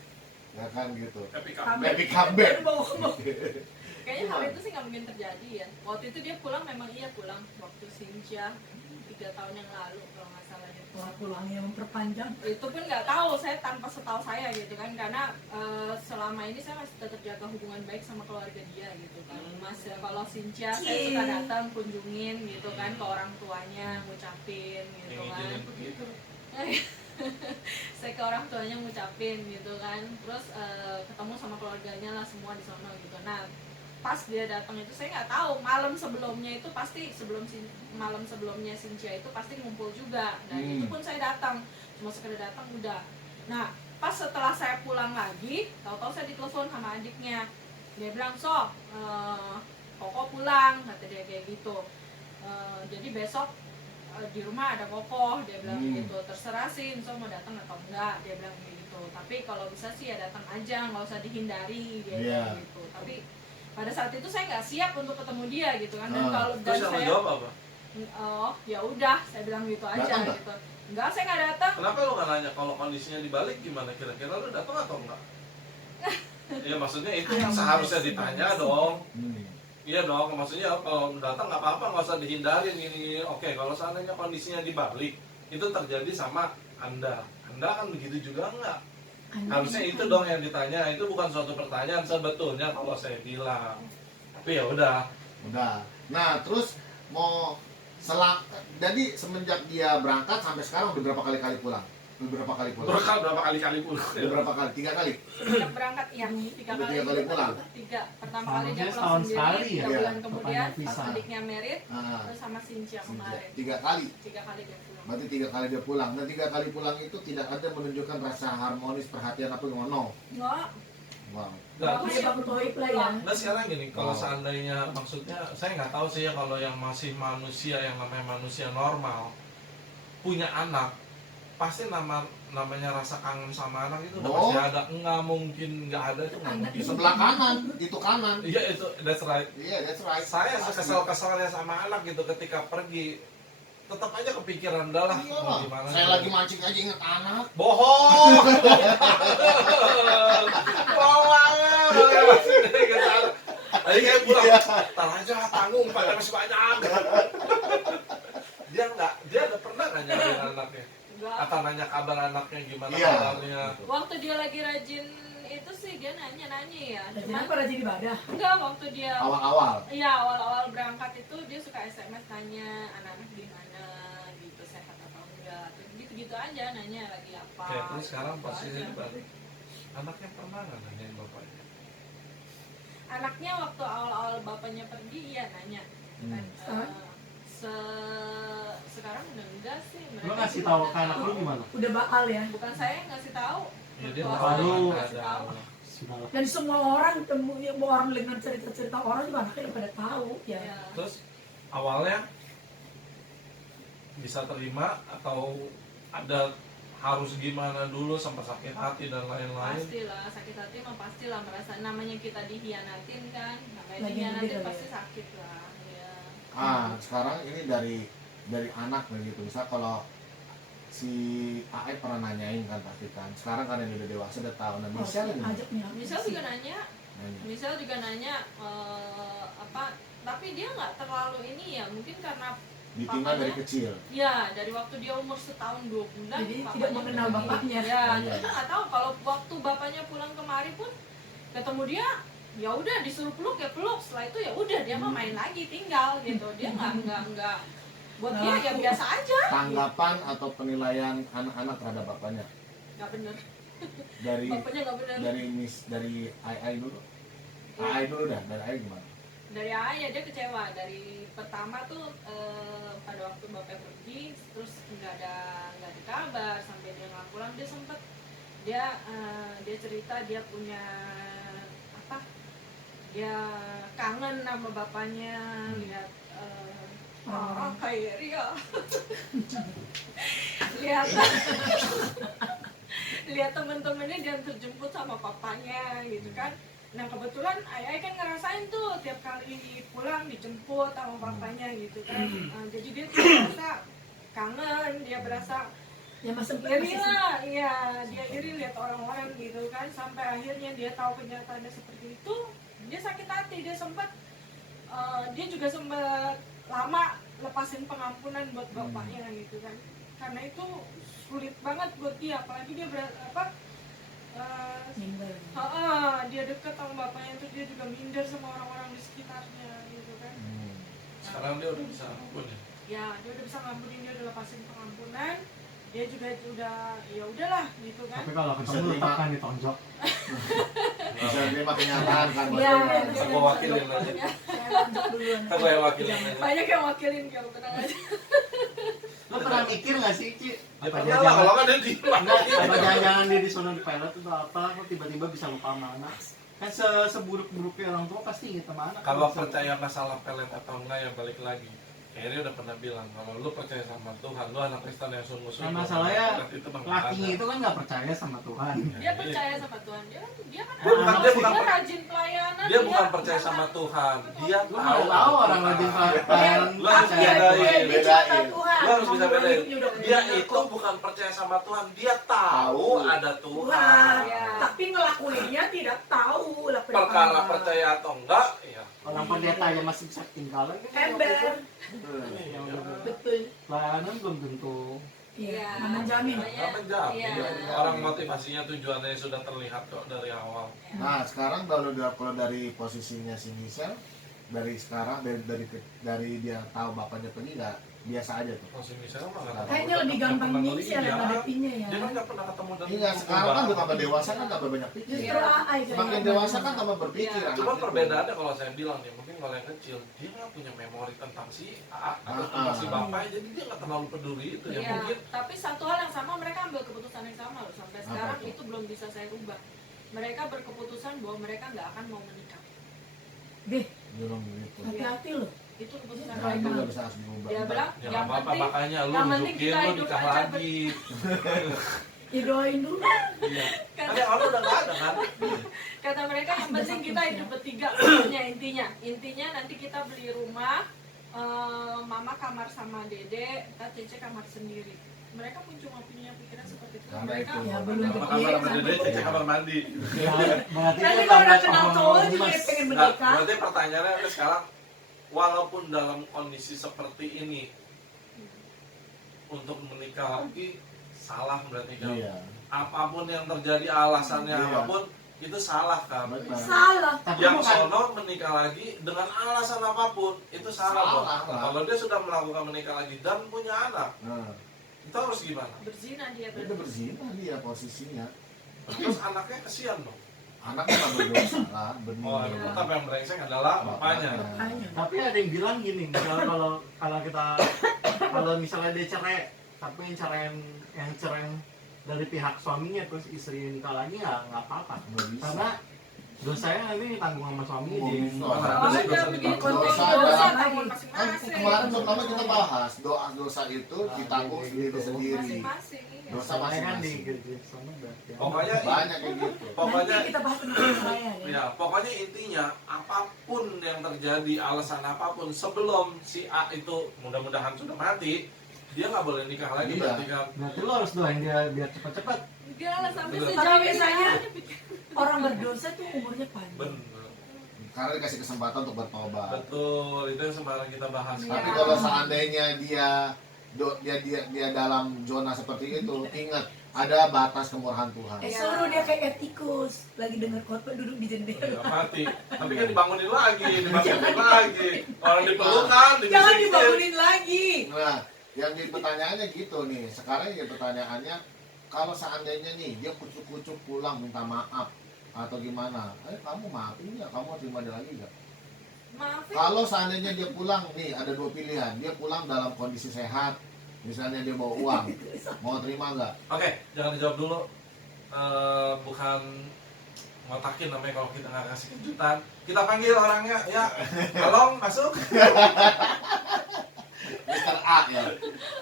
ya kan gitu. Happy Baby comeback. Kayaknya hal itu sih nggak mungkin terjadi ya. Waktu itu dia pulang, memang iya pulang waktu Sinja 3 tahun yang lalu kalau nggak salah dia Wah, pulang. pulangnya memperpanjang. Itu pun nggak tahu, saya tanpa setahu saya gitu kan, karena selama ini saya masih tetap jaga hubungan baik sama keluarga dia gitu kan. Mas kalau Sinja saya suka datang kunjungin gitu kan ke orang tuanya, ngucapin gitu kan. begitu. Saya ke orang tuanya ngucapin gitu kan, terus ketemu sama keluarganya lah semua di sana gitu. Nah pas dia datang itu saya nggak tahu malam sebelumnya itu pasti malam sebelumnya Sinja itu pasti ngumpul juga, dan itu pun saya datang cuma sekedar datang udah. Nah pas setelah saya pulang lagi, tahu-tahu saya ditelepon sama adiknya, dia bilang Koko pulang, kata dia kayak gitu. Jadi besok di rumah ada Koko, dia bilang gitu. Terserah sih mau datang atau enggak, dia bilang gitu. Tapi kalau bisa sih ya datang aja, nggak usah dihindari, dia bilang gitu. Tapi pada saat itu saya nggak siap untuk ketemu dia gitu kan. Dan kalau Terus yang saya jawab apa? oh ya udah, saya bilang gitu aja Datang nggak? gitu. Enggak, saya nggak datang. Kenapa lu nggak nanya kalau kondisinya dibalik gimana? Kira-kira lu datang atau enggak? Ya maksudnya itu yang seharusnya ditanya dong. Iya dong, maksudnya kalau datang nggak apa-apa, nggak usah dihindarin ini. Oke, kalau seandainya kondisinya dibalik, itu terjadi sama Anda kan begitu juga enggak? Harusnya itu dong yang ditanya. Itu bukan suatu pertanyaan sebetulnya kalau saya bilang. Tapi ya udah. Nah, terus mau jadi semenjak dia berangkat sampai sekarang udah berapa kali pulang? Berapa kali pulang? Berapa kali pulang? Udah berapa kali? 3 kali? Sejak berangkat ya 3 Udah kali. 3 kali pulang? 3. Pertama Sama kali dia dia pulang setahun sendiri, sekali 3 ya? bulan Iya. kemudian Bapaknya pas pisah. adiknya merit, Ah, terus sama Sinja kemarin. 3 kali. 3 kali dia pulang. Berarti 3 kali dia pulang. Nah, 3 kali pulang itu tidak ada menunjukkan rasa harmonis, perhatian apa yang no. Enggak. Wow. Nah, Dia bang toib lah ya. nah sekarang gini, kalau Oh. seandainya maksudnya saya nggak tahu sih ya, kalau yang masih manusia yang namanya manusia normal punya anak pasti namanya rasa kangen sama anak itu udah Oh. pasti ada. Nggak mungkin nggak ada, itu nggak Anak mungkin. Di sebelah kanan, itu kanan. Iya itu, that's right. Iya, that's right. Saya Pasti. sekesal-kesalnya sama anak gitu ketika pergi, tetap aja kepikiran dah lah Iya, mau Bang. gimana. Saya gitu. lagi mancing aja ingat anak. Bohong. Bohong banget. Tadi kayak pulang, Iya. tar aja tanggung, pada masih banyak. Dia ada pernah nggak nyariin anaknya? Enggak. Atau nanya kabar anaknya gimana Iya. kabarnya? Waktu dia lagi rajin itu sih dia nanya ya. Rajin Cuman apa rajin ibadah? enggak, waktu dia Awal-awal. iya awal-awal berangkat itu dia suka SMS nanya anak-anak di mana gitu, sehat atau enggak. Terus gitu-gitu aja nanya lagi apa. Oke, terus sekarang gitu posisinya aja. dibalik. Anaknya pernah nggak nanyain bapaknya? Anaknya waktu awal-awal bapaknya pergi iya nanya. Kan, Sekarang? sekarang udah enggak sih. Lu ngasih tahu ke anak lu gimana? Udah bakal ya. Bukan saya yang ngasih tahu. Ya dia Mertua nggak saya tahu yang Waduh. ngasih tahu. Sudah lah. Dan semua orang orang dengan cerita-cerita orang juga anaknya udah pada tahu ya. Ya. Terus awalnya bisa terima atau ada harus gimana dulu sampai sakit hati dan lain-lain? Pastilah sakit hati mah pastilah, merasa namanya kita dihianatin kan, namanya Lagi dihianatin gede kali pasti ya. sakit lah ya. Sekarang ini dari anak begitu. Misal kalau si AE pernah nanyain kan pasti kan. Sekarang kan yang udah dewasa udah tahu. Nah, Michelle gimana? ajaknya. Misal juga nanya, Nanya. misal juga nanya apa, tapi dia nggak terlalu ini ya, mungkin karena Ditinggal dari papanya- kecil. ya dari waktu dia umur setahun 2 bulan Jadi papanya tidak mengenal pergi. bapaknya. Ya, Iya. kita nggak tahu kalau waktu bapaknya pulang kemari pun ketemu dia ya udah disuruh peluk ya peluk, setelah itu ya udah dia mah main lagi tinggal gitu, dia nggak buat dia ya biasa aja. Tanggapan atau penilaian anak-anak terhadap bapaknya Nggak bener, dari bapaknya nggak bener. dari Ai dulu. Ai dulu dah, dari Ai gimana? Dari ayah dia kecewa. Dari pertama tuh pada waktu bapak pergi terus nggak ada kabar sampai dia nggak pulang, dia sempet dia cerita dia punya apa, dia kangen sama bapaknya, lihat kayak Ria lihat temen-temennya dia terjemput sama papanya gitu kan. Nah kebetulan ayah kan ngerasain tuh tiap kali pulang dijemput sama papanya gitu kan. Jadi dia tuh berasa kangen, dia berasa Ya masa iri lah, iya dia iri lihat orang-orang gitu kan. Sampai akhirnya dia tahu kenyataannya seperti itu, dia sakit hati. Dia juga sempat lama lepasin pengampunan buat bapaknya gitu kan. Karena itu sulit banget buat dia, apalagi dia dia dekat sama bapaknya itu, dia juga minder sama orang-orang di sekitarnya gitu kan. Sekarang dia udah bisa ampun ya. Ya dia udah bisa ngampunin, dia udah lepasin pengampunan, dia juga udah ya udahlah gitu kan. Tapi kalau ketemu tetap kan ditonjok. Bisa terima kenyataan kan Iya, maksudnya. Aku wakilin aja. Saya lanjut duluan. Aku yang wakilin aja. Banyak yang wakilin kamu, tenang aja. Lo pernah mikir nggak sih, Ci? Ya Apa pernah lah, kalau jangan kan dia diem apa jangan dia disono di pilot itu apa? Kok tiba-tiba bisa lupa sama anak? Kan seburuk-buruknya orang tua pasti inget sama anak. Kalau percaya masalah pelet atau enggak ya balik lagi. Kayaknya udah pernah bilang kalau lu percaya sama Tuhan, lu anak Kristen yang sungguh-sungguh. Nah, masalahnya itu mah nggak laki ada. itu kan nggak percaya sama Tuhan. Dia percaya sama Tuhan, dia kan Dia bukan rajin pelayanan, Dia bukan percaya sama Tuhan, dia Lu tahu. nggak tahu orang rajin pelayanan. Lu harus percaya. bedain. Dia cinta Tuhan. Lu harus bisa bedain. Hidupnya udah Dia benar. itu bukan percaya sama Tuhan, dia tahu ada Tuhan. Tuhan. Iya. Tapi ngelakuinnya tidak tahu lah Perkara percaya atau enggak, ya. Orang pendeta yang masih bisa tinggalan kan Ember. yang Betul. pelayanan belum tentu. Iya. Iya. Menjamin. Nggak menjawab. Iya. Orang motivasinya tujuannya sudah terlihat kok dari awal. Nah sekarang kalau dari posisinya si Michelle, dari sekarang dari dia tahu bapaknya pergi nggak biasa aja tuh. Kalau si Michelle mah nggak Kayaknya tahu, lebih nggak gampang pernah nih sih ngeliat. ngadepinnya ya. Dia kan nggak pernah ketemu dan Iya sekarang kan udah tambah dewasa kan tambah banyak pikir. Justru AI Semakin dewasa kan tambah berpikir. Iya. anak Cuma itu. perbedaannya kalau saya bilang nih, mungkin kalau yang kecil dia nggak punya memori tentang si A atau tentang si bapaknya, jadi dia nggak terlalu peduli itu ya Iya, mungkin. tapi satu hal yang sama, mereka ambil keputusan yang sama loh. Sampai sekarang tuh? itu belum bisa saya rubah. Mereka berkeputusan bahwa mereka nggak akan mau menikah. Deh, Belum begitu. hati-hati loh. Itu keputusan Nah itu mereka. nggak bisa harus diubah. Dia bilang Ya nggak yang apa-apa, penting makanya lu yang penting nunjukin kita lu hidup nikah aja lagi. Ya doain dulu. Iya. Kan yang awal udah nggak ada kan? kata mereka yang penting kita hidup bertiga. Intinya nanti kita beli rumah, mama kamar sama dede, kita Cece kamar sendiri. Mereka pun cuma punya pikiran seperti itu. Karena Mereka itu. Ya belum Sama gede kamar sama sampai dede, Cece kamar mandi. Ya, berarti Nanti dia kalau udah tambah kenal tambah cowok juga gemes. pengen Nah, menikah. berarti pertanyaannya ada sekarang, walaupun dalam kondisi seperti ini untuk menikah lagi salah berarti kan? Iya. Apapun yang terjadi alasannya Iya. apapun itu salah kan? Benar. Salah. Tapi Yang bukan sono menikah lagi dengan alasan apapun itu salah dong. Salah, lah. Kalau dia sudah melakukan menikah lagi dan punya anak, Nah, itu harus gimana? berzina dia itu berarti. berzina dia posisinya. Terus anaknya kesian dong. Anaknya nggak berdosa lah, benih. Oh, itu tetap yang brengsek adalah bapaknya. Makanya. tapi ada yang bilang gini, misalnya kalau kita kalau misalnya dia cerai, tapi yang cerai dari pihak suaminya terus istri nikah lagi ya nggak apa-apa, Nggak bisa. karena dosanya nanti ditanggung sama suaminya Oh, dia. bisa. Nah, Oh, dosa- ada dosa bikin ditanggung. konten Dosa dosa ada. tanggung Kan masing-masing. kemarin pertama kita bahas dosa itu Nah, ditanggung gitu. sendiri-sendiri. Masing-masing. Iya. Dosa Soalnya kan di masing-masing. gereja sana berarti. Pokoknya Banyak kayak gitu. pokoknya Nanti kita bahas tentang saya ya. ya, pokoknya intinya apapun yang terjadi, alasan apapun sebelum si A itu mudah-mudahan sudah mati, dia nggak boleh nikah lagi Iya. berarti kan. Berarti lo harus doain dia biar cepet-cepet. Enggak lah, sampai Betul. sejauh Tapi ini biasanya dia pikir. orang berdosa tuh umurnya panjang. Bener. Karena dikasih kesempatan untuk bertobat. Betul, itu yang sekarang kita bahas. Iya. Tapi kalau seandainya dia dalam zona seperti itu, ingat ada batas kemurahan Tuhan. Suruh dia kayak etikus lagi dengar khotbah duduk di jendela. Ya, mati. Tapi kan dibangunin lagi. Orang dipelukan, Jangan dibisikin. dibangunin lagi. Nah, yang jadi pertanyaannya gitu nih. Sekarang yang pertanyaannya, kalau seandainya nih dia kucuk-kucuk pulang minta maaf atau gimana? Kamu maafin nggak? Kamu terima dia lagi nggak? Maafin. Kalau seandainya dia pulang nih, ada dua pilihan. Dia pulang dalam kondisi sehat, misalnya dia bawa uang, mau terima nggak? Oke, jangan dijawab dulu. Bukan ngotakin namanya kalau kita nggak kasih kejutan. Kita panggil orangnya, ya, tolong masuk. Mr. A ya.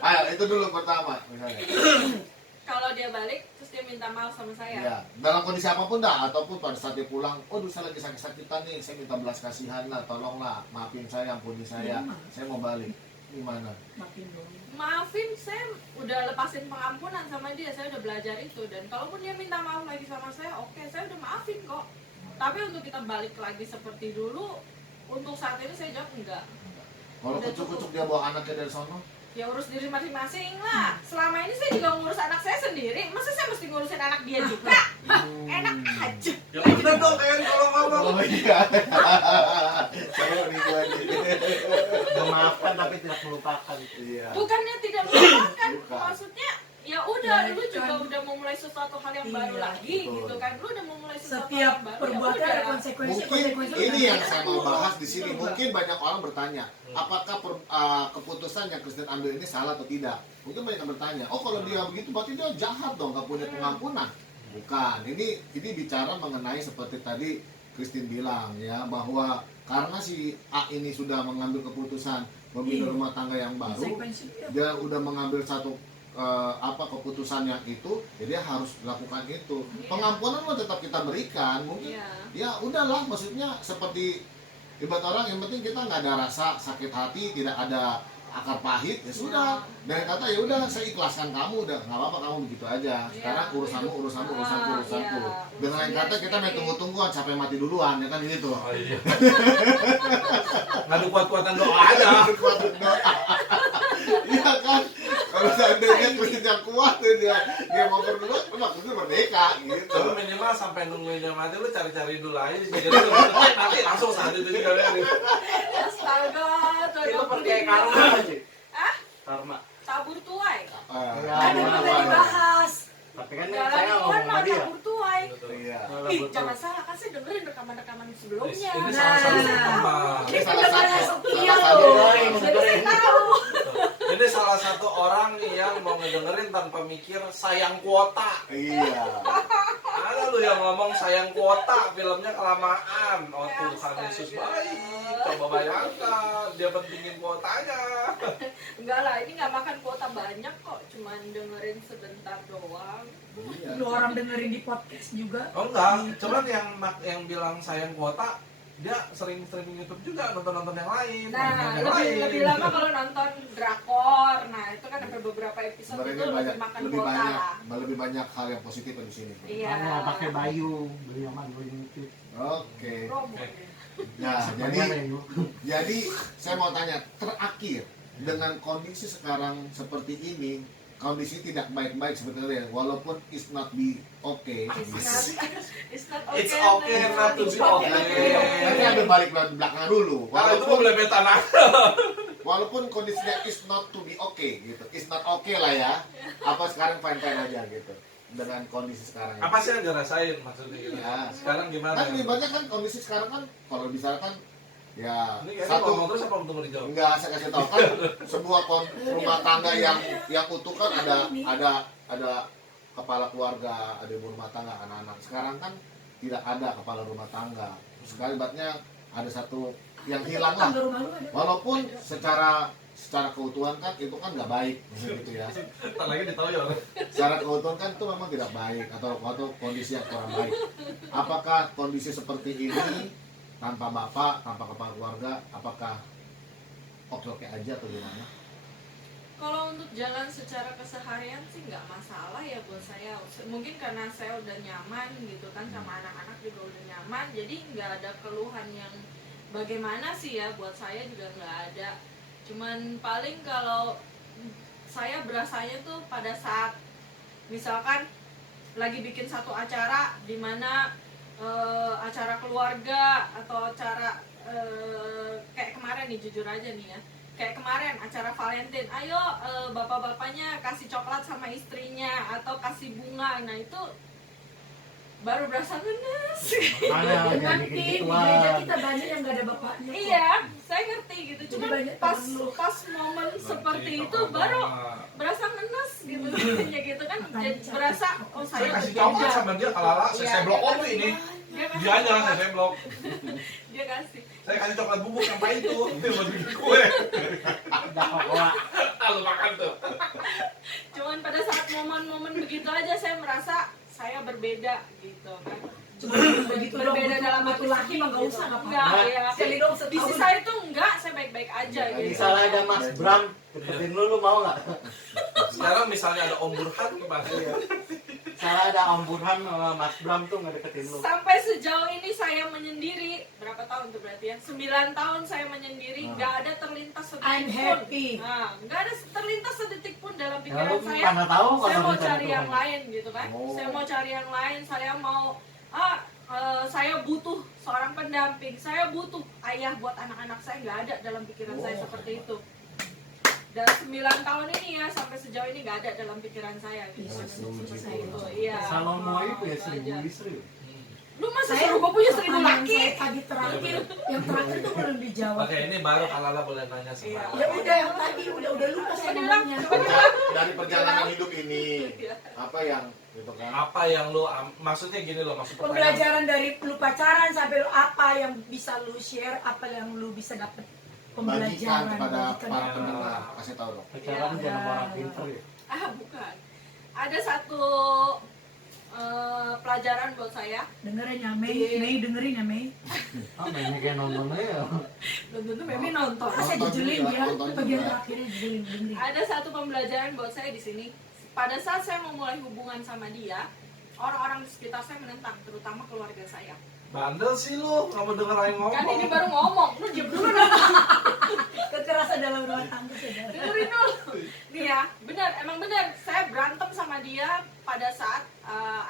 Ayo, itu dulu pertama misalnya. Kalau dia balik terus dia minta maaf sama saya. Ya, dalam kondisi apapun dah, ataupun pada saat dia pulang, oh saya lagi sakit-sakitan nih, saya minta belas kasihan lah, tolonglah, maafin saya, ampuni saya mau balik. Gimana? Maafin dong. Maafin, saya udah lepasin pengampunan sama dia, saya udah belajar itu. Dan kalaupun dia minta maaf lagi sama saya, oke, saya udah maafin kok. Tapi untuk kita balik lagi seperti dulu, untuk saat ini saya jawab enggak. Kalau kucuk-kucuk dia bawa anaknya dari sono? Ya urus diri masing-masing lah. Selama ini saya juga ngurus anak saya sendiri, masa saya mesti ngurusin anak dia juga? Enak aja. Ya bener dong, kayak kalau ngomong. Oh iya. Seru nih gue nih. Memaafkan tapi tidak melupakan. Iya. Bukannya tidak melupakan, Bukan. maksudnya ya udah, Ya, lu juga kan. udah memulai sesuatu hal yang Iya, baru lagi betul. gitu kan. Lu udah memulai sesuatu Setiap hal yang baru. perbuatan ya ada udah. konsekuensi. Mungkin ini yang saya mau bahas di sini. Mungkin banyak orang bertanya, apakah keputusan yang Kristen ambil ini salah atau tidak? Mungkin banyak yang bertanya, oh kalau dia begitu berarti dia jahat dong, gak punya pengampunan. Bukan. Ini bicara mengenai seperti tadi Christine bilang ya, bahwa karena si A ini sudah mengambil keputusan membina rumah tangga yang baru, Konsekuensi dia udah mengambil satu keputusan yang itu, jadi dia harus lakukan itu. Iya. Pengampunan mah tetap kita berikan, mungkin Iya. ya udahlah, maksudnya seperti ibarat orang, yang penting kita nggak ada rasa sakit hati, tidak ada akar pahit, ya sudah. Dan kata ya udah, saya ikhlaskan kamu, udah nggak apa-apa, kamu begitu aja. Sekarang urusanku. Iya. Dengan lain kata kita main tunggu-tungguan sampai mati duluan, ya kan gitu. Oh iya. Ngadu kuat-kuatan doa aja. Iya kan, kalau seandainya Kristen yang kuat dia mau berdua, maksudnya merdeka gitu. Lu minimal sampai nungguin dia mati, lu cari-cari dulu aja. Jadi lu mati langsung saat itu juga lihat. Astaga, Itu percaya karma aja. Ah? Karma. Tabur tuai. Ada yang pernah dibahas. Tapi kan Jalan saya Tuhan ngomong mah sama dia. tabur tuai. Iya. Ih, jangan salah kan saya dengerin rekaman-rekaman sebelumnya. Ini salah satu teman. Ini pendengarnya setia salah loh. satu. Jadi saya tahu. Ini salah satu orang nih yang mau ngedengerin tanpa mikir sayang kuota. Iya. Ada lu yang ngomong sayang kuota, filmnya kelamaan. Oh Tuhan Yesus baik. Coba bayangkan, dia pentingin kuotanya. Enggak lah, ini nggak makan kuota banyak kok, cuman dengerin sebentar doang. Iya. Lu orang dengerin di podcast juga. Oh enggak, cuman yang bilang sayang kuota, dia sering streaming YouTube juga, nonton yang lain. Nah, nonton yang lebih lama kalau nonton drakor. Nah, itu kan sampai beberapa episode itu Sebenarnya lebih makan lebih kuota. lebih banyak hal yang positif di sini. Iya. Mau pakai Bayu, beli aman, beli YouTube. Oke. Promo. Nah, Bagaimana ya, Bu? jadi saya mau tanya terakhir, dengan kondisi sekarang seperti ini, kondisi tidak baik-baik sebetulnya, walaupun it's not be okay. It's not It's okay not to be okay. Nanti ambil balik belakang dulu. Nah, itu mau boleh tanah. Walaupun kondisinya is not to be okay gitu, is not okay lah ya. Apa sekarang fine-fine aja gitu dengan kondisi sekarang ini. Apa sih yang dirasain maksudnya gitu? Ya. Sekarang gimana? Kan ibaratnya kan kondisi sekarang kan, kalau misalkan ya Ini kayaknya satu ngomong terus apa tunggu dijawab? enggak, saya kasih tahu kan sebuah rumah tangga yang utuh kan ada kepala keluarga, ada ibu rumah tangga, anak-anak. Sekarang kan tidak ada kepala rumah tangga. Sekali ibaratnya ada satu yang hilang lah. Tangga rumah lu ada. Walaupun secara keutuhan kan itu kan nggak baik gitu ya. Ntar lagi ditoyor. Secara keutuhan kan itu memang tidak baik atau kondisi yang kurang baik. Apakah kondisi seperti ini tanpa bapak, tanpa kepala keluarga, apakah oke-oke aja atau gimana? Kalau untuk jalan secara keseharian sih nggak masalah ya buat saya. Mungkin karena saya udah nyaman gitu kan, sama anak-anak juga udah nyaman, jadi nggak ada keluhan yang bagaimana sih ya, buat saya juga nggak ada. Cuman paling kalau saya berasanya tuh pada saat Misalkan lagi bikin satu acara di mana acara keluarga atau acara kayak kemarin nih, jujur aja nih ya, kayak kemarin acara Valentine, ayo bapak-bapaknya kasih coklat sama istrinya atau kasih bunga, nah itu baru berasa ngenes. Makanya jadi Nanti kayak di gituan. gereja kita banyak yang nggak ada bapaknya. kok. Iya, saya ngerti gitu. Jadi Cuman banyak pas temen lu. momen seperti Nanti itu tokoh baru agama. berasa ngenes gitu jadinya gitu kan. Jadi berasa oh Saya saya kasih berbeda. coklat sama dia kalala, Iya, saya blok dia oh kasih- ini. Dia kasih Dia aja coklat. saya blok. Dia kasih. Saya kasih coklat bubuk sama itu. Itu yang mau bikin kue. Udah Coca-Cola. Lalu makan tuh. Cuman pada saat momen-momen begitu aja saya merasa saya berbeda gitu kan. Cuma begitu dong, Berbeda dalam butuh laki mah nggak gitu. usah nggak Enggak, apa-apa. ya. Sekali dong Di setahun. sisi saya tuh enggak, saya baik-baik aja Baik gitu. Misalnya ada Mas Bram, deketin lu mau nggak? Sekarang misalnya ada Om Burhan gimana? Misalnya ada Om Burhan sama Mas Bram tuh nggak deketin lu. Sampai sejauh ini saya menyendiri, berapa tahun tuh berarti ya? 9 tahun saya menyendiri, nggak ada terlintas sedetik I'm pun. happy. Nah, nggak ada terlintas sedetik pun dalam Ya pikiran lu saya. mana tahu Saya kalau mau rencana cari yang Tuhan. lain gitu kan. Oh. Saya mau cari yang lain, saya mau saya butuh seorang pendamping, saya butuh ayah buat anak-anak saya, nggak ada dalam pikiran saya seperti itu. Dan 9 tahun ini ya sampai sejauh ini nggak ada dalam pikiran saya gitu. Seperti itu. Iya. Salomo itu ya Itu 1000 aja. istri. Lu masa Saya suruh gua punya 1000 pertanyaan laki? saya tadi terakhir, yang terakhir tuh belum dijawab. Oke, ini baru kalala boleh nanya Iya. sekarang. Ya udah yang tadi udah lupa saya ngomongnya. Dari perjalanan hidup ini apa yang gitu kan? Apa yang lu maksudnya gini loh, maksud pertanyaan. Pembelajaran dari lu pacaran sampai lu apa yang bisa lu share, apa yang lu bisa dapat Bagikan pembelajaran kepada bagikan para ya. pendengar, kasih tahu dong. Pacaran Ya. jangan orang pinter ya. Bukan. Ada satu pelajaran buat saya. Dengerin ya Mei dengerin ya Mei. Ah, mainnya kayak nonton aja. Belum tentu Memi nonton. Saya Nonton dijelin juga, ya, nonton bagian juga. terakhirnya dijelin dengerin. Ada satu pembelajaran buat saya di sini. Pada saat saya memulai hubungan sama dia, orang-orang di sekitar saya menentang, terutama keluarga saya. Bandel sih lu, nggak mau denger Aing Kan ini ngomong. baru ngomong, lu diam dulu dong. Kekerasan dalam rumah tangga saudara. Dengerin dulu. Nih ya, benar, emang benar. Saya berantem sama dia pada saat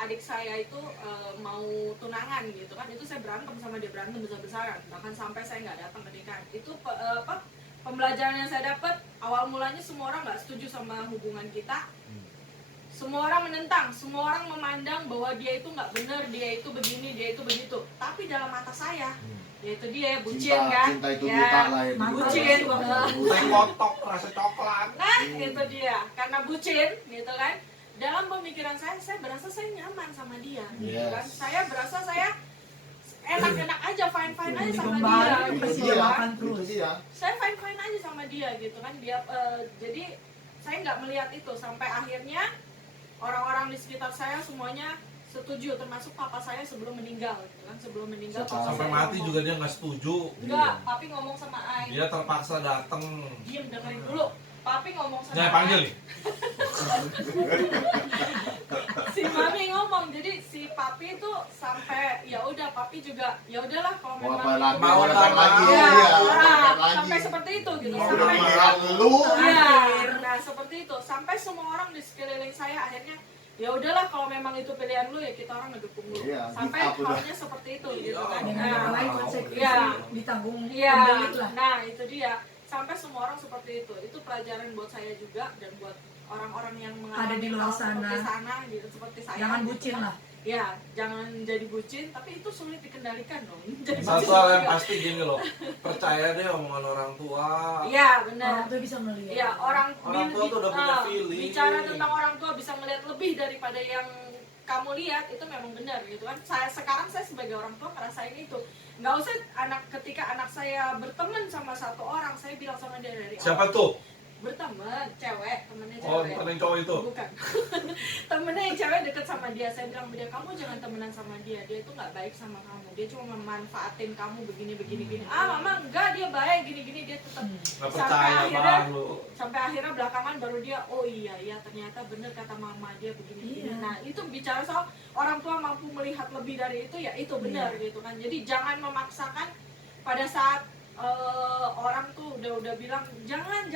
adik saya itu mau tunangan gitu kan. Itu saya berantem sama dia, berantem besar-besaran. Bahkan sampai saya nggak datang ke nikahan. Itu pembelajaran yang saya dapat. Awal mulanya semua orang nggak setuju sama hubungan kita. Semua orang menentang, semua orang memandang bahwa dia itu nggak benar, dia itu begini, dia itu begitu. Tapi dalam mata saya, yaitu dia bucin kan, Cinta itu ya, buta lah ya. bucin. Teh kotok rasa coklat. Nah, itu dia. Karena bucin, gitu kan. Dalam pemikiran saya berasa saya nyaman sama dia, gitu Yes. kan. Saya berasa saya enak-enak aja, fine-fine aja sama dia, Kembali Itu pasti gitu dia, makan kan. itu terus. dia. Saya fine-fine aja sama dia, gitu kan. Dia, jadi saya nggak melihat itu sampai akhirnya orang-orang di sekitar saya semuanya setuju, termasuk papa saya sebelum meninggal, gitu kan. Sebelum meninggal, papa Sampai saya mati ngomong, juga dia nggak setuju. enggak, papi ngomong sama Aing. Dia terpaksa datang. Diem, dengerin dulu. Papi ngomong sama Jangan panggil nih. si mami ngomong, jadi si papi itu sampai ya udah papi juga ya udahlah kalau Mau memang apa lagi? Mau Mau apa lagi? ya, Iya, mau nah, apa lagi? sampai seperti itu gitu. Iya. Udah Sampai pilihan lu. ya, nah seperti itu sampai semua orang di sekeliling saya akhirnya ya udahlah kalau memang itu pilihan lu ya kita orang ngedukung lu. Iya, Sampai give up udah. halnya seperti itu gitu Iya. kan. Dengan Nah, kata lain konsekuensi Iya. ditanggung Iya, pemilik lah. nah itu dia. Sampai semua orang seperti itu. Itu pelajaran buat saya juga dan buat orang-orang yang mengalami Ada di luar hal seperti sana. sana gitu, seperti saya. Jangan gitu bucin kan. lah. Ya, jangan jadi bucin, tapi itu sulit dikendalikan dong. Jadi Satu bucin hal yang juga. pasti gini loh, percaya deh omongan orang tua. Iya, benar. Orang tuh bisa melihat. Iya, orang Tua tuh udah punya feeling. bicara tentang orang tua bisa melihat lebih daripada yang kamu lihat, itu memang benar gitu kan. Sekarang saya sebagai orang tua ngerasain itu. Nggak usah ketika anak saya berteman sama satu orang, saya bilang sama dia dari Siapa awal, tuh? berteman, cewek, temennya Oh, cewek. bukan yang cowok itu. Bukan. Temennya yang cewek deket sama dia. Saya bilang sama dia, kamu jangan temenan sama dia. Dia itu nggak baik sama kamu. Dia cuma memanfaatin kamu begini. Ah, mama enggak, dia baik gini. Dia tetap Nggak Sampai percaya akhirnya- bang lu. sampai akhirnya belakangan baru dia, oh iya ternyata bener kata mama dia begini. Iya. Nah itu bicara soal orang tua mampu melihat lebih dari itu ya itu benar gitu kan. Jadi jangan memaksakan pada saat orang tuh udah bilang jangan,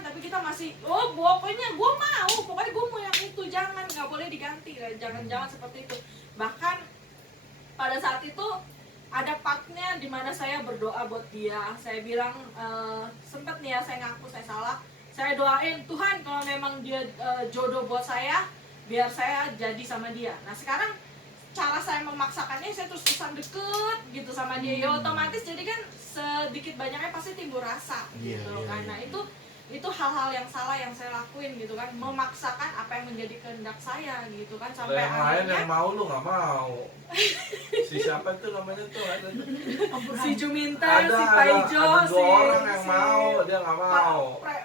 tapi kita masih pokoknya gue mau yang itu, jangan, nggak boleh diganti, jangan seperti itu. Bahkan pada saat itu ada partnya di mana saya berdoa buat dia. Saya bilang sempet nih ya, saya ngaku saya salah. Saya doain Tuhan kalau memang dia jodoh buat saya, biar saya jadi sama dia. Nah sekarang cara saya memaksakannya, saya terus-terusan deket gitu sama dia, ya otomatis jadi kan sedikit banyaknya pasti timbul rasa gitu kan. Nah itu hal-hal yang salah yang saya lakuin gitu kan, memaksakan apa yang menjadi kehendak saya gitu kan, Ada sampai yang lain akhirnya yang mau lu nggak mau. Si siapa tuh namanya tuh ada. si Juminten, si Ada Paijo, si dua orang yang mau, dia nggak mau.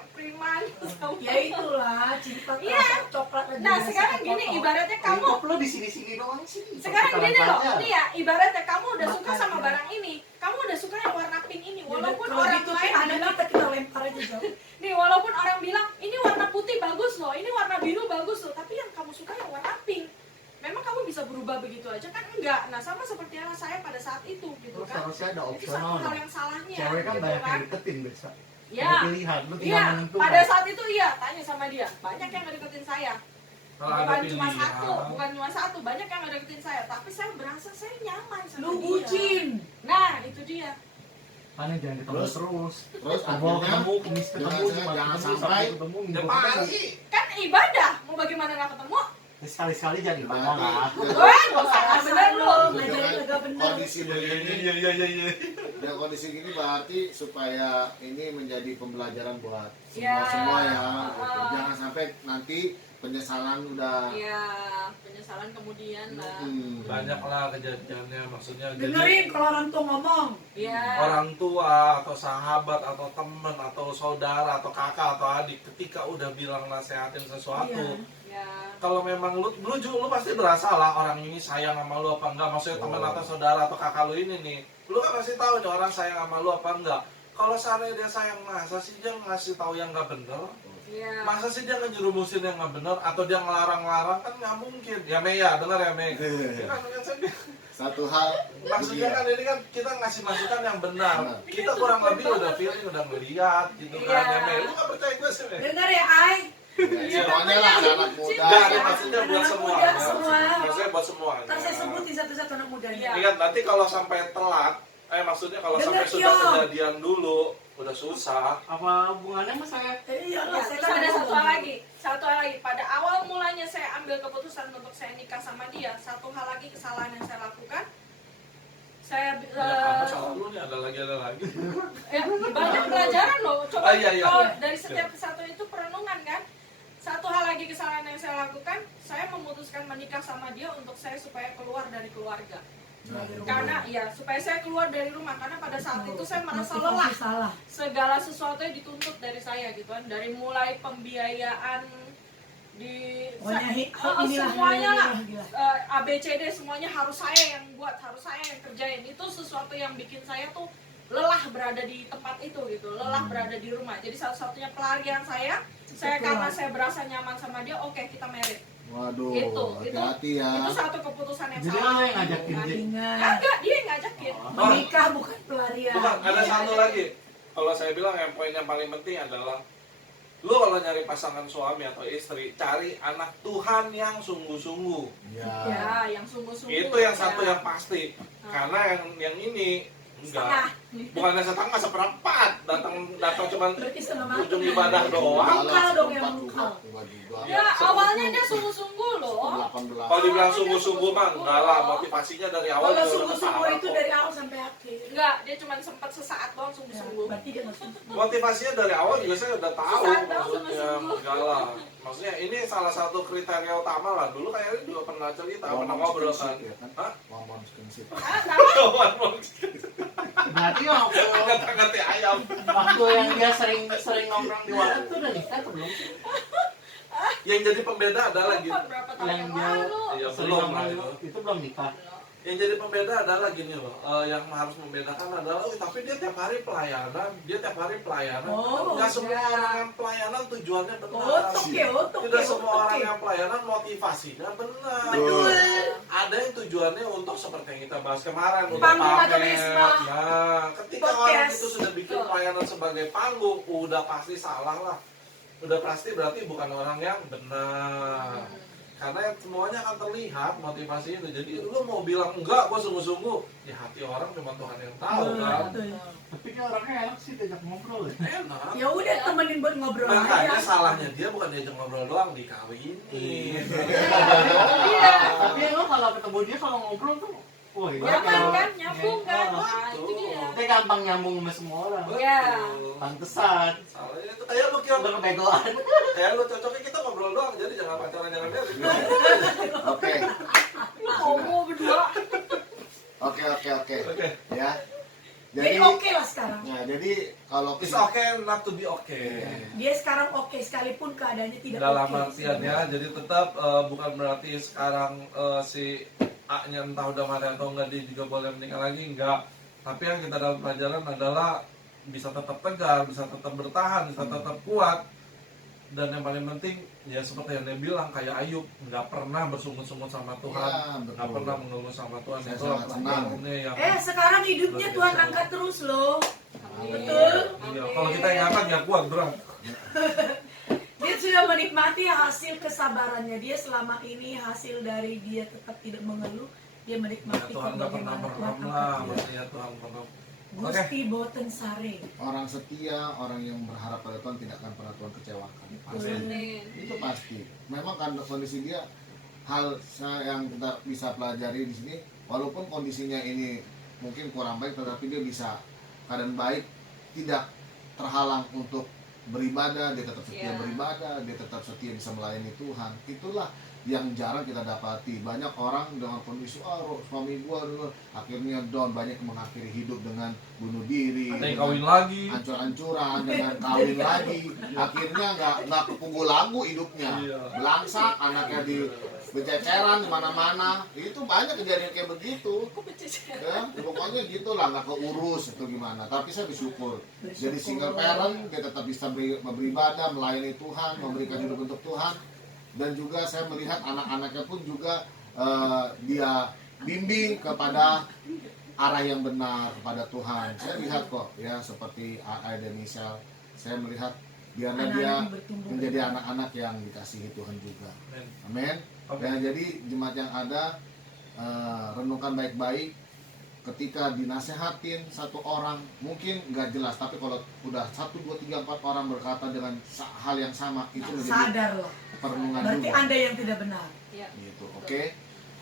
Priman sama- Ya itulah cinta Iya. coklat aja Nah bisa sekarang gini, kepotong. ibaratnya kamu Lingkup lo di sini-sini doang sih. sekarang Sekarang gini loh, aja. ini ya ibaratnya kamu udah suka Makan, sama ya. barang ini, kamu udah suka yang warna pink ini, Ya, walaupun kalau orang gitu lain anak bilang kita lempar aja jauh. nih, walaupun orang bilang ini warna putih bagus loh, ini warna biru bagus loh, tapi yang kamu suka yang warna pink. Memang kamu bisa berubah begitu aja kan? Enggak. Nah sama seperti yang saya pada saat itu gitu Terus kan. harusnya ada Itu satu opsional. hal yang salahnya. Cewek kan gitu banyak kan. yang deketin biasa. Ya. Ada pilihan, lu tinggal Iya, menentukan. pada saat itu iya, tanya sama dia. Banyak yang ngedeketin saya. Kalau ada Bukan cuma pilihan. satu, bukan cuma satu, banyak yang ngedeketin saya. Tapi saya merasa saya nyaman sama Lu dia. bucin. Nah, itu dia. Mana jangan ketemu Terus? terus. Terus Ketemu, akhirnya kemis ketemu, jangan Jumat ketemu, sampai Sabtu ketemu, Ya Minggu ketemu. pagi. Kan ibadah, mau bagaimana nggak ketemu? Sekali-sekali jadi ibadah lah. Wah, nggak usah bener lu. Ngajarin agak bener. Kondisi begini, dan kondisi gini berarti supaya ini menjadi pembelajaran buat Ya. semua ya. Gitu. Jangan sampai nanti penyesalan udah Iya, penyesalan kemudian lah. Banyak lah kejadiannya, maksudnya Dengerin kalau orang tua ngomong. Iya. orang tua atau sahabat atau temen atau saudara atau kakak atau adik ketika udah bilang nasehatin sesuatu, Iya. Ya. kalau memang lu pasti berasa lah orang ini sayang sama lu apa enggak, maksudnya teman atau saudara atau kakak lu ini nih, lu kan pasti tahu nih orang sayang sama lu apa enggak. Kalau seandainya dia sayang, masa sih dia ngasih tahu yang nggak bener? Iya. Masa sih dia ngejerumusin yang nggak bener atau dia ngelarang-larang? Kan nggak mungkin. Ya Mei ya, dengar ya Mei. Ya kan, satu hal maksudnya kan ini kan kita ngasih masukan yang benar. Kita kurang lebih udah feeling, udah ngeliat gitu kan. Iya. Ya Mei, lu nggak percaya gue sih Mei? Dengar ya, Ai. ya, semuanya lah anak muda. Enggak, ada maksudnya buat Anak semua. muda Ya. semua. Maksudnya buat semua. Ntar saya sebutin satu-satu anak mudanya. Iya. Ingat nanti kalau sampai telat, maksudnya kalau Dengar, sampai sudah Kyo. kejadian dulu, udah susah. Apa hubungannya sama saya? Iya, Ya, terus ada satu hal lagi. Pada awal mulanya saya ambil keputusan untuk saya nikah sama dia, satu hal lagi kesalahan yang saya lakukan, saya Apa salah lu nih? Ada lagi. banyak pelajaran loh. Coba Ah, iya. kalau dari setiap satu itu perenungan kan. Satu hal lagi kesalahan yang saya lakukan, saya memutuskan menikah sama dia untuk saya supaya keluar dari keluarga. Karena ya supaya saya keluar dari rumah, karena pada saat itu saya merasa lelah. Salah. Segala sesuatunya dituntut dari saya gitu kan, dari mulai pembiayaan di Pokoknya inilah, semuanya lah, gila. ABCD semuanya harus saya yang buat, harus saya yang kerjain. Itu sesuatu yang bikin saya tuh lelah berada di tempat itu gitu, lelah berada di rumah. Jadi satu-satunya pelarian saya karena saya berasa nyaman sama dia, oke kita married. Waduh, Itu hati-hati ya. itu satu keputusan yang Jadi salah. lo yang ngajakin Kan? dia? Ingat, Enggak, dia yang ngajakin. menikah bukan pelarian. Bukan, ada Iya, satu iya. lagi. Kalau saya bilang yang poin yang paling penting adalah lu kalau nyari pasangan suami atau istri, cari anak Tuhan yang sungguh-sungguh. Ya. Ya, yang sungguh-sungguh. Itu yang satu ya. yang pasti. Karena yang ini Setengah. enggak. Bukannya setengah, seperempat. Datang cuman Berarti setengah mati. ujung ibadah doang. Mengkal dong yang mengkal. Ya, awalnya dia sungguh-sungguh loh. 18. Kalau dibilang sungguh-sungguh mah enggak lah, motivasinya dari awal Kalau juga udah sungguh-sungguh salah itu kok. dari awal sampai akhir. Enggak, dia cuma sempat sesaat doang Ya, sungguh-sungguh. berarti dia nggak sungguh. Motivasinya dari awal juga saya udah tahu Susah dong, maksudnya sungguh-sungguh. enggak lah. Maksudnya ini salah satu kriteria utama lah. Dulu kayaknya juga pernah cerita, pernah ngobrol kan. Hah? Ngomong skinship. Ah, tahu. Berarti waktu Ngata-ngati ayam. yang dia sering nongkrong di warung tuh udah nikah atau belum? Yang jadi pembeda adalah gitu. Berapa tahun yang Yang dia lalu? Ya sering belum lah nongkrong itu. itu belum nikah. Yang jadi pembeda adalah gini loh, yang harus membedakan adalah, tapi dia tiap hari pelayanan, Oh, nggak semua ya. orang yang pelayanan tujuannya benar. Tidak semua orang yang pelayanan motivasinya benar. Betul. Ada yang tujuannya untuk seperti yang kita bahas kemarin, untuk Panggung atau pamer. wisma. Nah, ketika Podcast. orang itu sudah bikin pelayanan sebagai panggung, udah pasti salah lah. Udah pasti berarti bukan orang yang benar. Karena semuanya akan terlihat motivasi itu. Jadi lu mau bilang enggak, gua sungguh-sungguh, ya hati orang cuma Tuhan yang tahu kan. Betul. Tapi kan orangnya enak sih diajak ngobrol ya. Enak. Ya udah temenin buat ngobrol Makanya aja. salahnya dia bukan diajak ngobrol doang, dikawinin. Iya. Tapi lo kalau ketemu dia kalau ngobrol tuh, wah Nyaman kan, nyambung kan. Oh, Nah, itu dia. dia gampang nyambung sama semua orang. Ya. Pantesan. Salahnya itu kayak lu kira Udah kebegoan. kayak lu cocoknya kita ngobrol doang, jadi jangan pacaran jangan married. Oke. Lu ngomong berdua. Oke. Oke. Ya. Jadi oke lah sekarang. Ya, jadi kalau It's okay not to be okay. Dia sekarang oke sekalipun keadaannya tidak Dalam oke. artiannya, jadi tetap bukan berarti sekarang si A-nya entah udah mati atau enggak dia juga boleh menikah lagi, enggak. Tapi yang kita dapat pelajaran adalah bisa tetap tegar, bisa tetap bertahan, bisa tetap kuat. Dan yang paling penting, ya seperti yang dia bilang, kayak Ayub, nggak pernah bersungut-sungut sama Tuhan, Ya, betul. nggak pernah mengeluh sama Tuhan. Saya Itulah sangat senang. pelajarannya yang Sekarang hidupnya Tuhan angkat terus loh. Betul. iya, kalau kita yang angkat nggak kuat, berat. Dia sudah menikmati hasil kesabarannya. Dia selama ini hasil dari dia tetap tidak mengeluh. Dia Ya, menikmati Tuhan nggak pernah bagaimana Tuhan merem lah, angkat dia. maksudnya Tuhan pernah. Gusti Boten Sare. orang setia, orang yang berharap pada Tuhan tidak akan pernah Tuhan kecewakan. Pasti. Amin. Itu pasti. Memang kan kondisi dia hal yang kita bisa pelajari di sini, walaupun kondisinya ini mungkin kurang baik, tetapi dia bisa keadaan baik, tidak terhalang untuk beribadah, dia tetap setia Iya. beribadah, dia tetap setia bisa melayani Tuhan. Itulah yang jarang kita dapati. Banyak orang dengan kondisi suami gua dulu akhirnya down, banyak yang mengakhiri hidup dengan bunuh diri, Ada yang dengan kawin lagi. ancur-ancuran, dengan kawin lagi, akhirnya nggak kepunggu lagu hidupnya, Iya. belangsak, anaknya di bececeran di mana-mana. Itu banyak kejadian kayak begitu. Ya, pokoknya gitulah, nggak keurus itu gimana. Tapi saya bersyukur. Jadi single parent, dia tetap bisa beribadah, melayani Tuhan, memberikan hidup untuk Tuhan. Dan juga saya melihat anak-anaknya pun juga dia bimbing kepada arah yang benar, kepada Tuhan. Saya lihat kok ya, seperti AA dan Michelle, saya melihat biarlah dia Anak-anak bertumbuh. menjadi anak-anak yang dikasihi Tuhan juga. Amin. Amin. Oke. Ya, jadi jemaat yang ada, renungkan baik-baik. Ketika dinasehatin satu orang mungkin nggak jelas, tapi kalau udah 1, 2, 3, 4 orang berkata dengan hal yang sama, itu menjadi Sadar loh. perenungan Berarti juga. Anda yang tidak benar. Ya. Gitu, oke?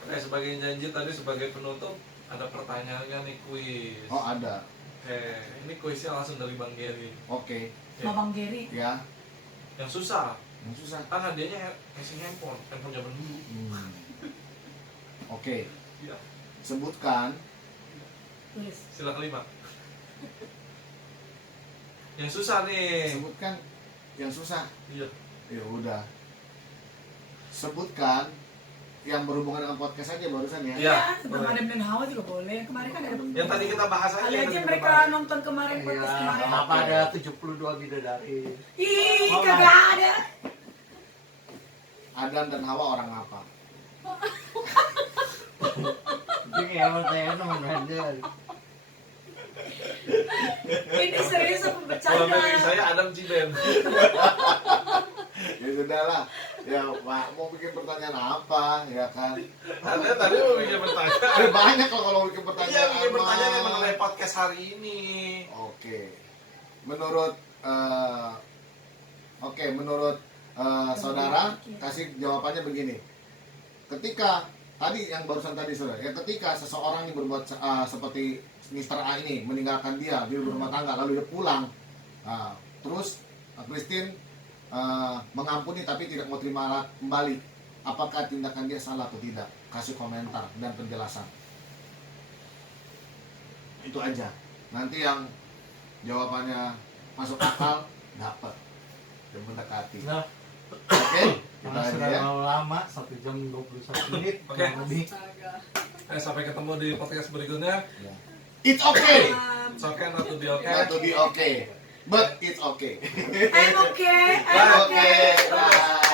Oke, sebagai janji tadi sebagai penutup ada pertanyaannya nih, kuis. Oh, ada. Oke, ini kuisnya langsung dari Bang Geri. Oke. Babang Geri. Ya, Yang susah, yang susah. kan hadiahnya casing handphone zaman dulu. Oke. Iya. Sebutkan Tulis. Sila kelima. Yang susah nih. sebutkan yang susah. Iya. Ya udah. Sebutkan yang berhubungan dengan podcast aja barusan ya. Iya. Sebelum Adam dan Hawa juga boleh. Kemarin kan ada. Yang tadi kita bahas aja. Kali yang aja tadi kita mereka bahas. nonton kemarin podcast Iya, kemarin. apa ada 72 bidadari. Ih, Oh, kagak ada. Adam dan Hawa orang apa? Itu kayak pertanyaan teman Brandon. Ini serius apa Kalau bagi bercanda? saya Adam Ciben. Ya sudahlah. Ya, Pak, mau bikin pertanyaan apa, ya kan? Anda tadi mau bikin pertanyaan. Banyak kalau bikin Iya, pertanyaan. bikin pertanyaan yang mah. mengenai podcast hari ini. Oke. Menurut saudara, kasih jawabannya begini. Ketika tadi yang barusan tadi saudara, ya ketika seseorang ini berbuat seperti Mr. A ini meninggalkan dia berumah tangga lalu dia pulang, terus Christine mengampuni tapi tidak mau terima kembali, apakah tindakan dia salah atau tidak? Kasih komentar dan penjelasan. Itu aja. Nanti yang jawabannya masuk akal dapat dan mendekati. Nah, Oke, kita Karena aja sudah ya. terlalu lama, 1 jam 21 menit. Oke. kurang lebih. Astaga. Sampai ketemu di podcast berikutnya. It's okay. It's okay not to be okay. Not to be okay, but it's okay. I'm okay. I'm Oke, okay. bye.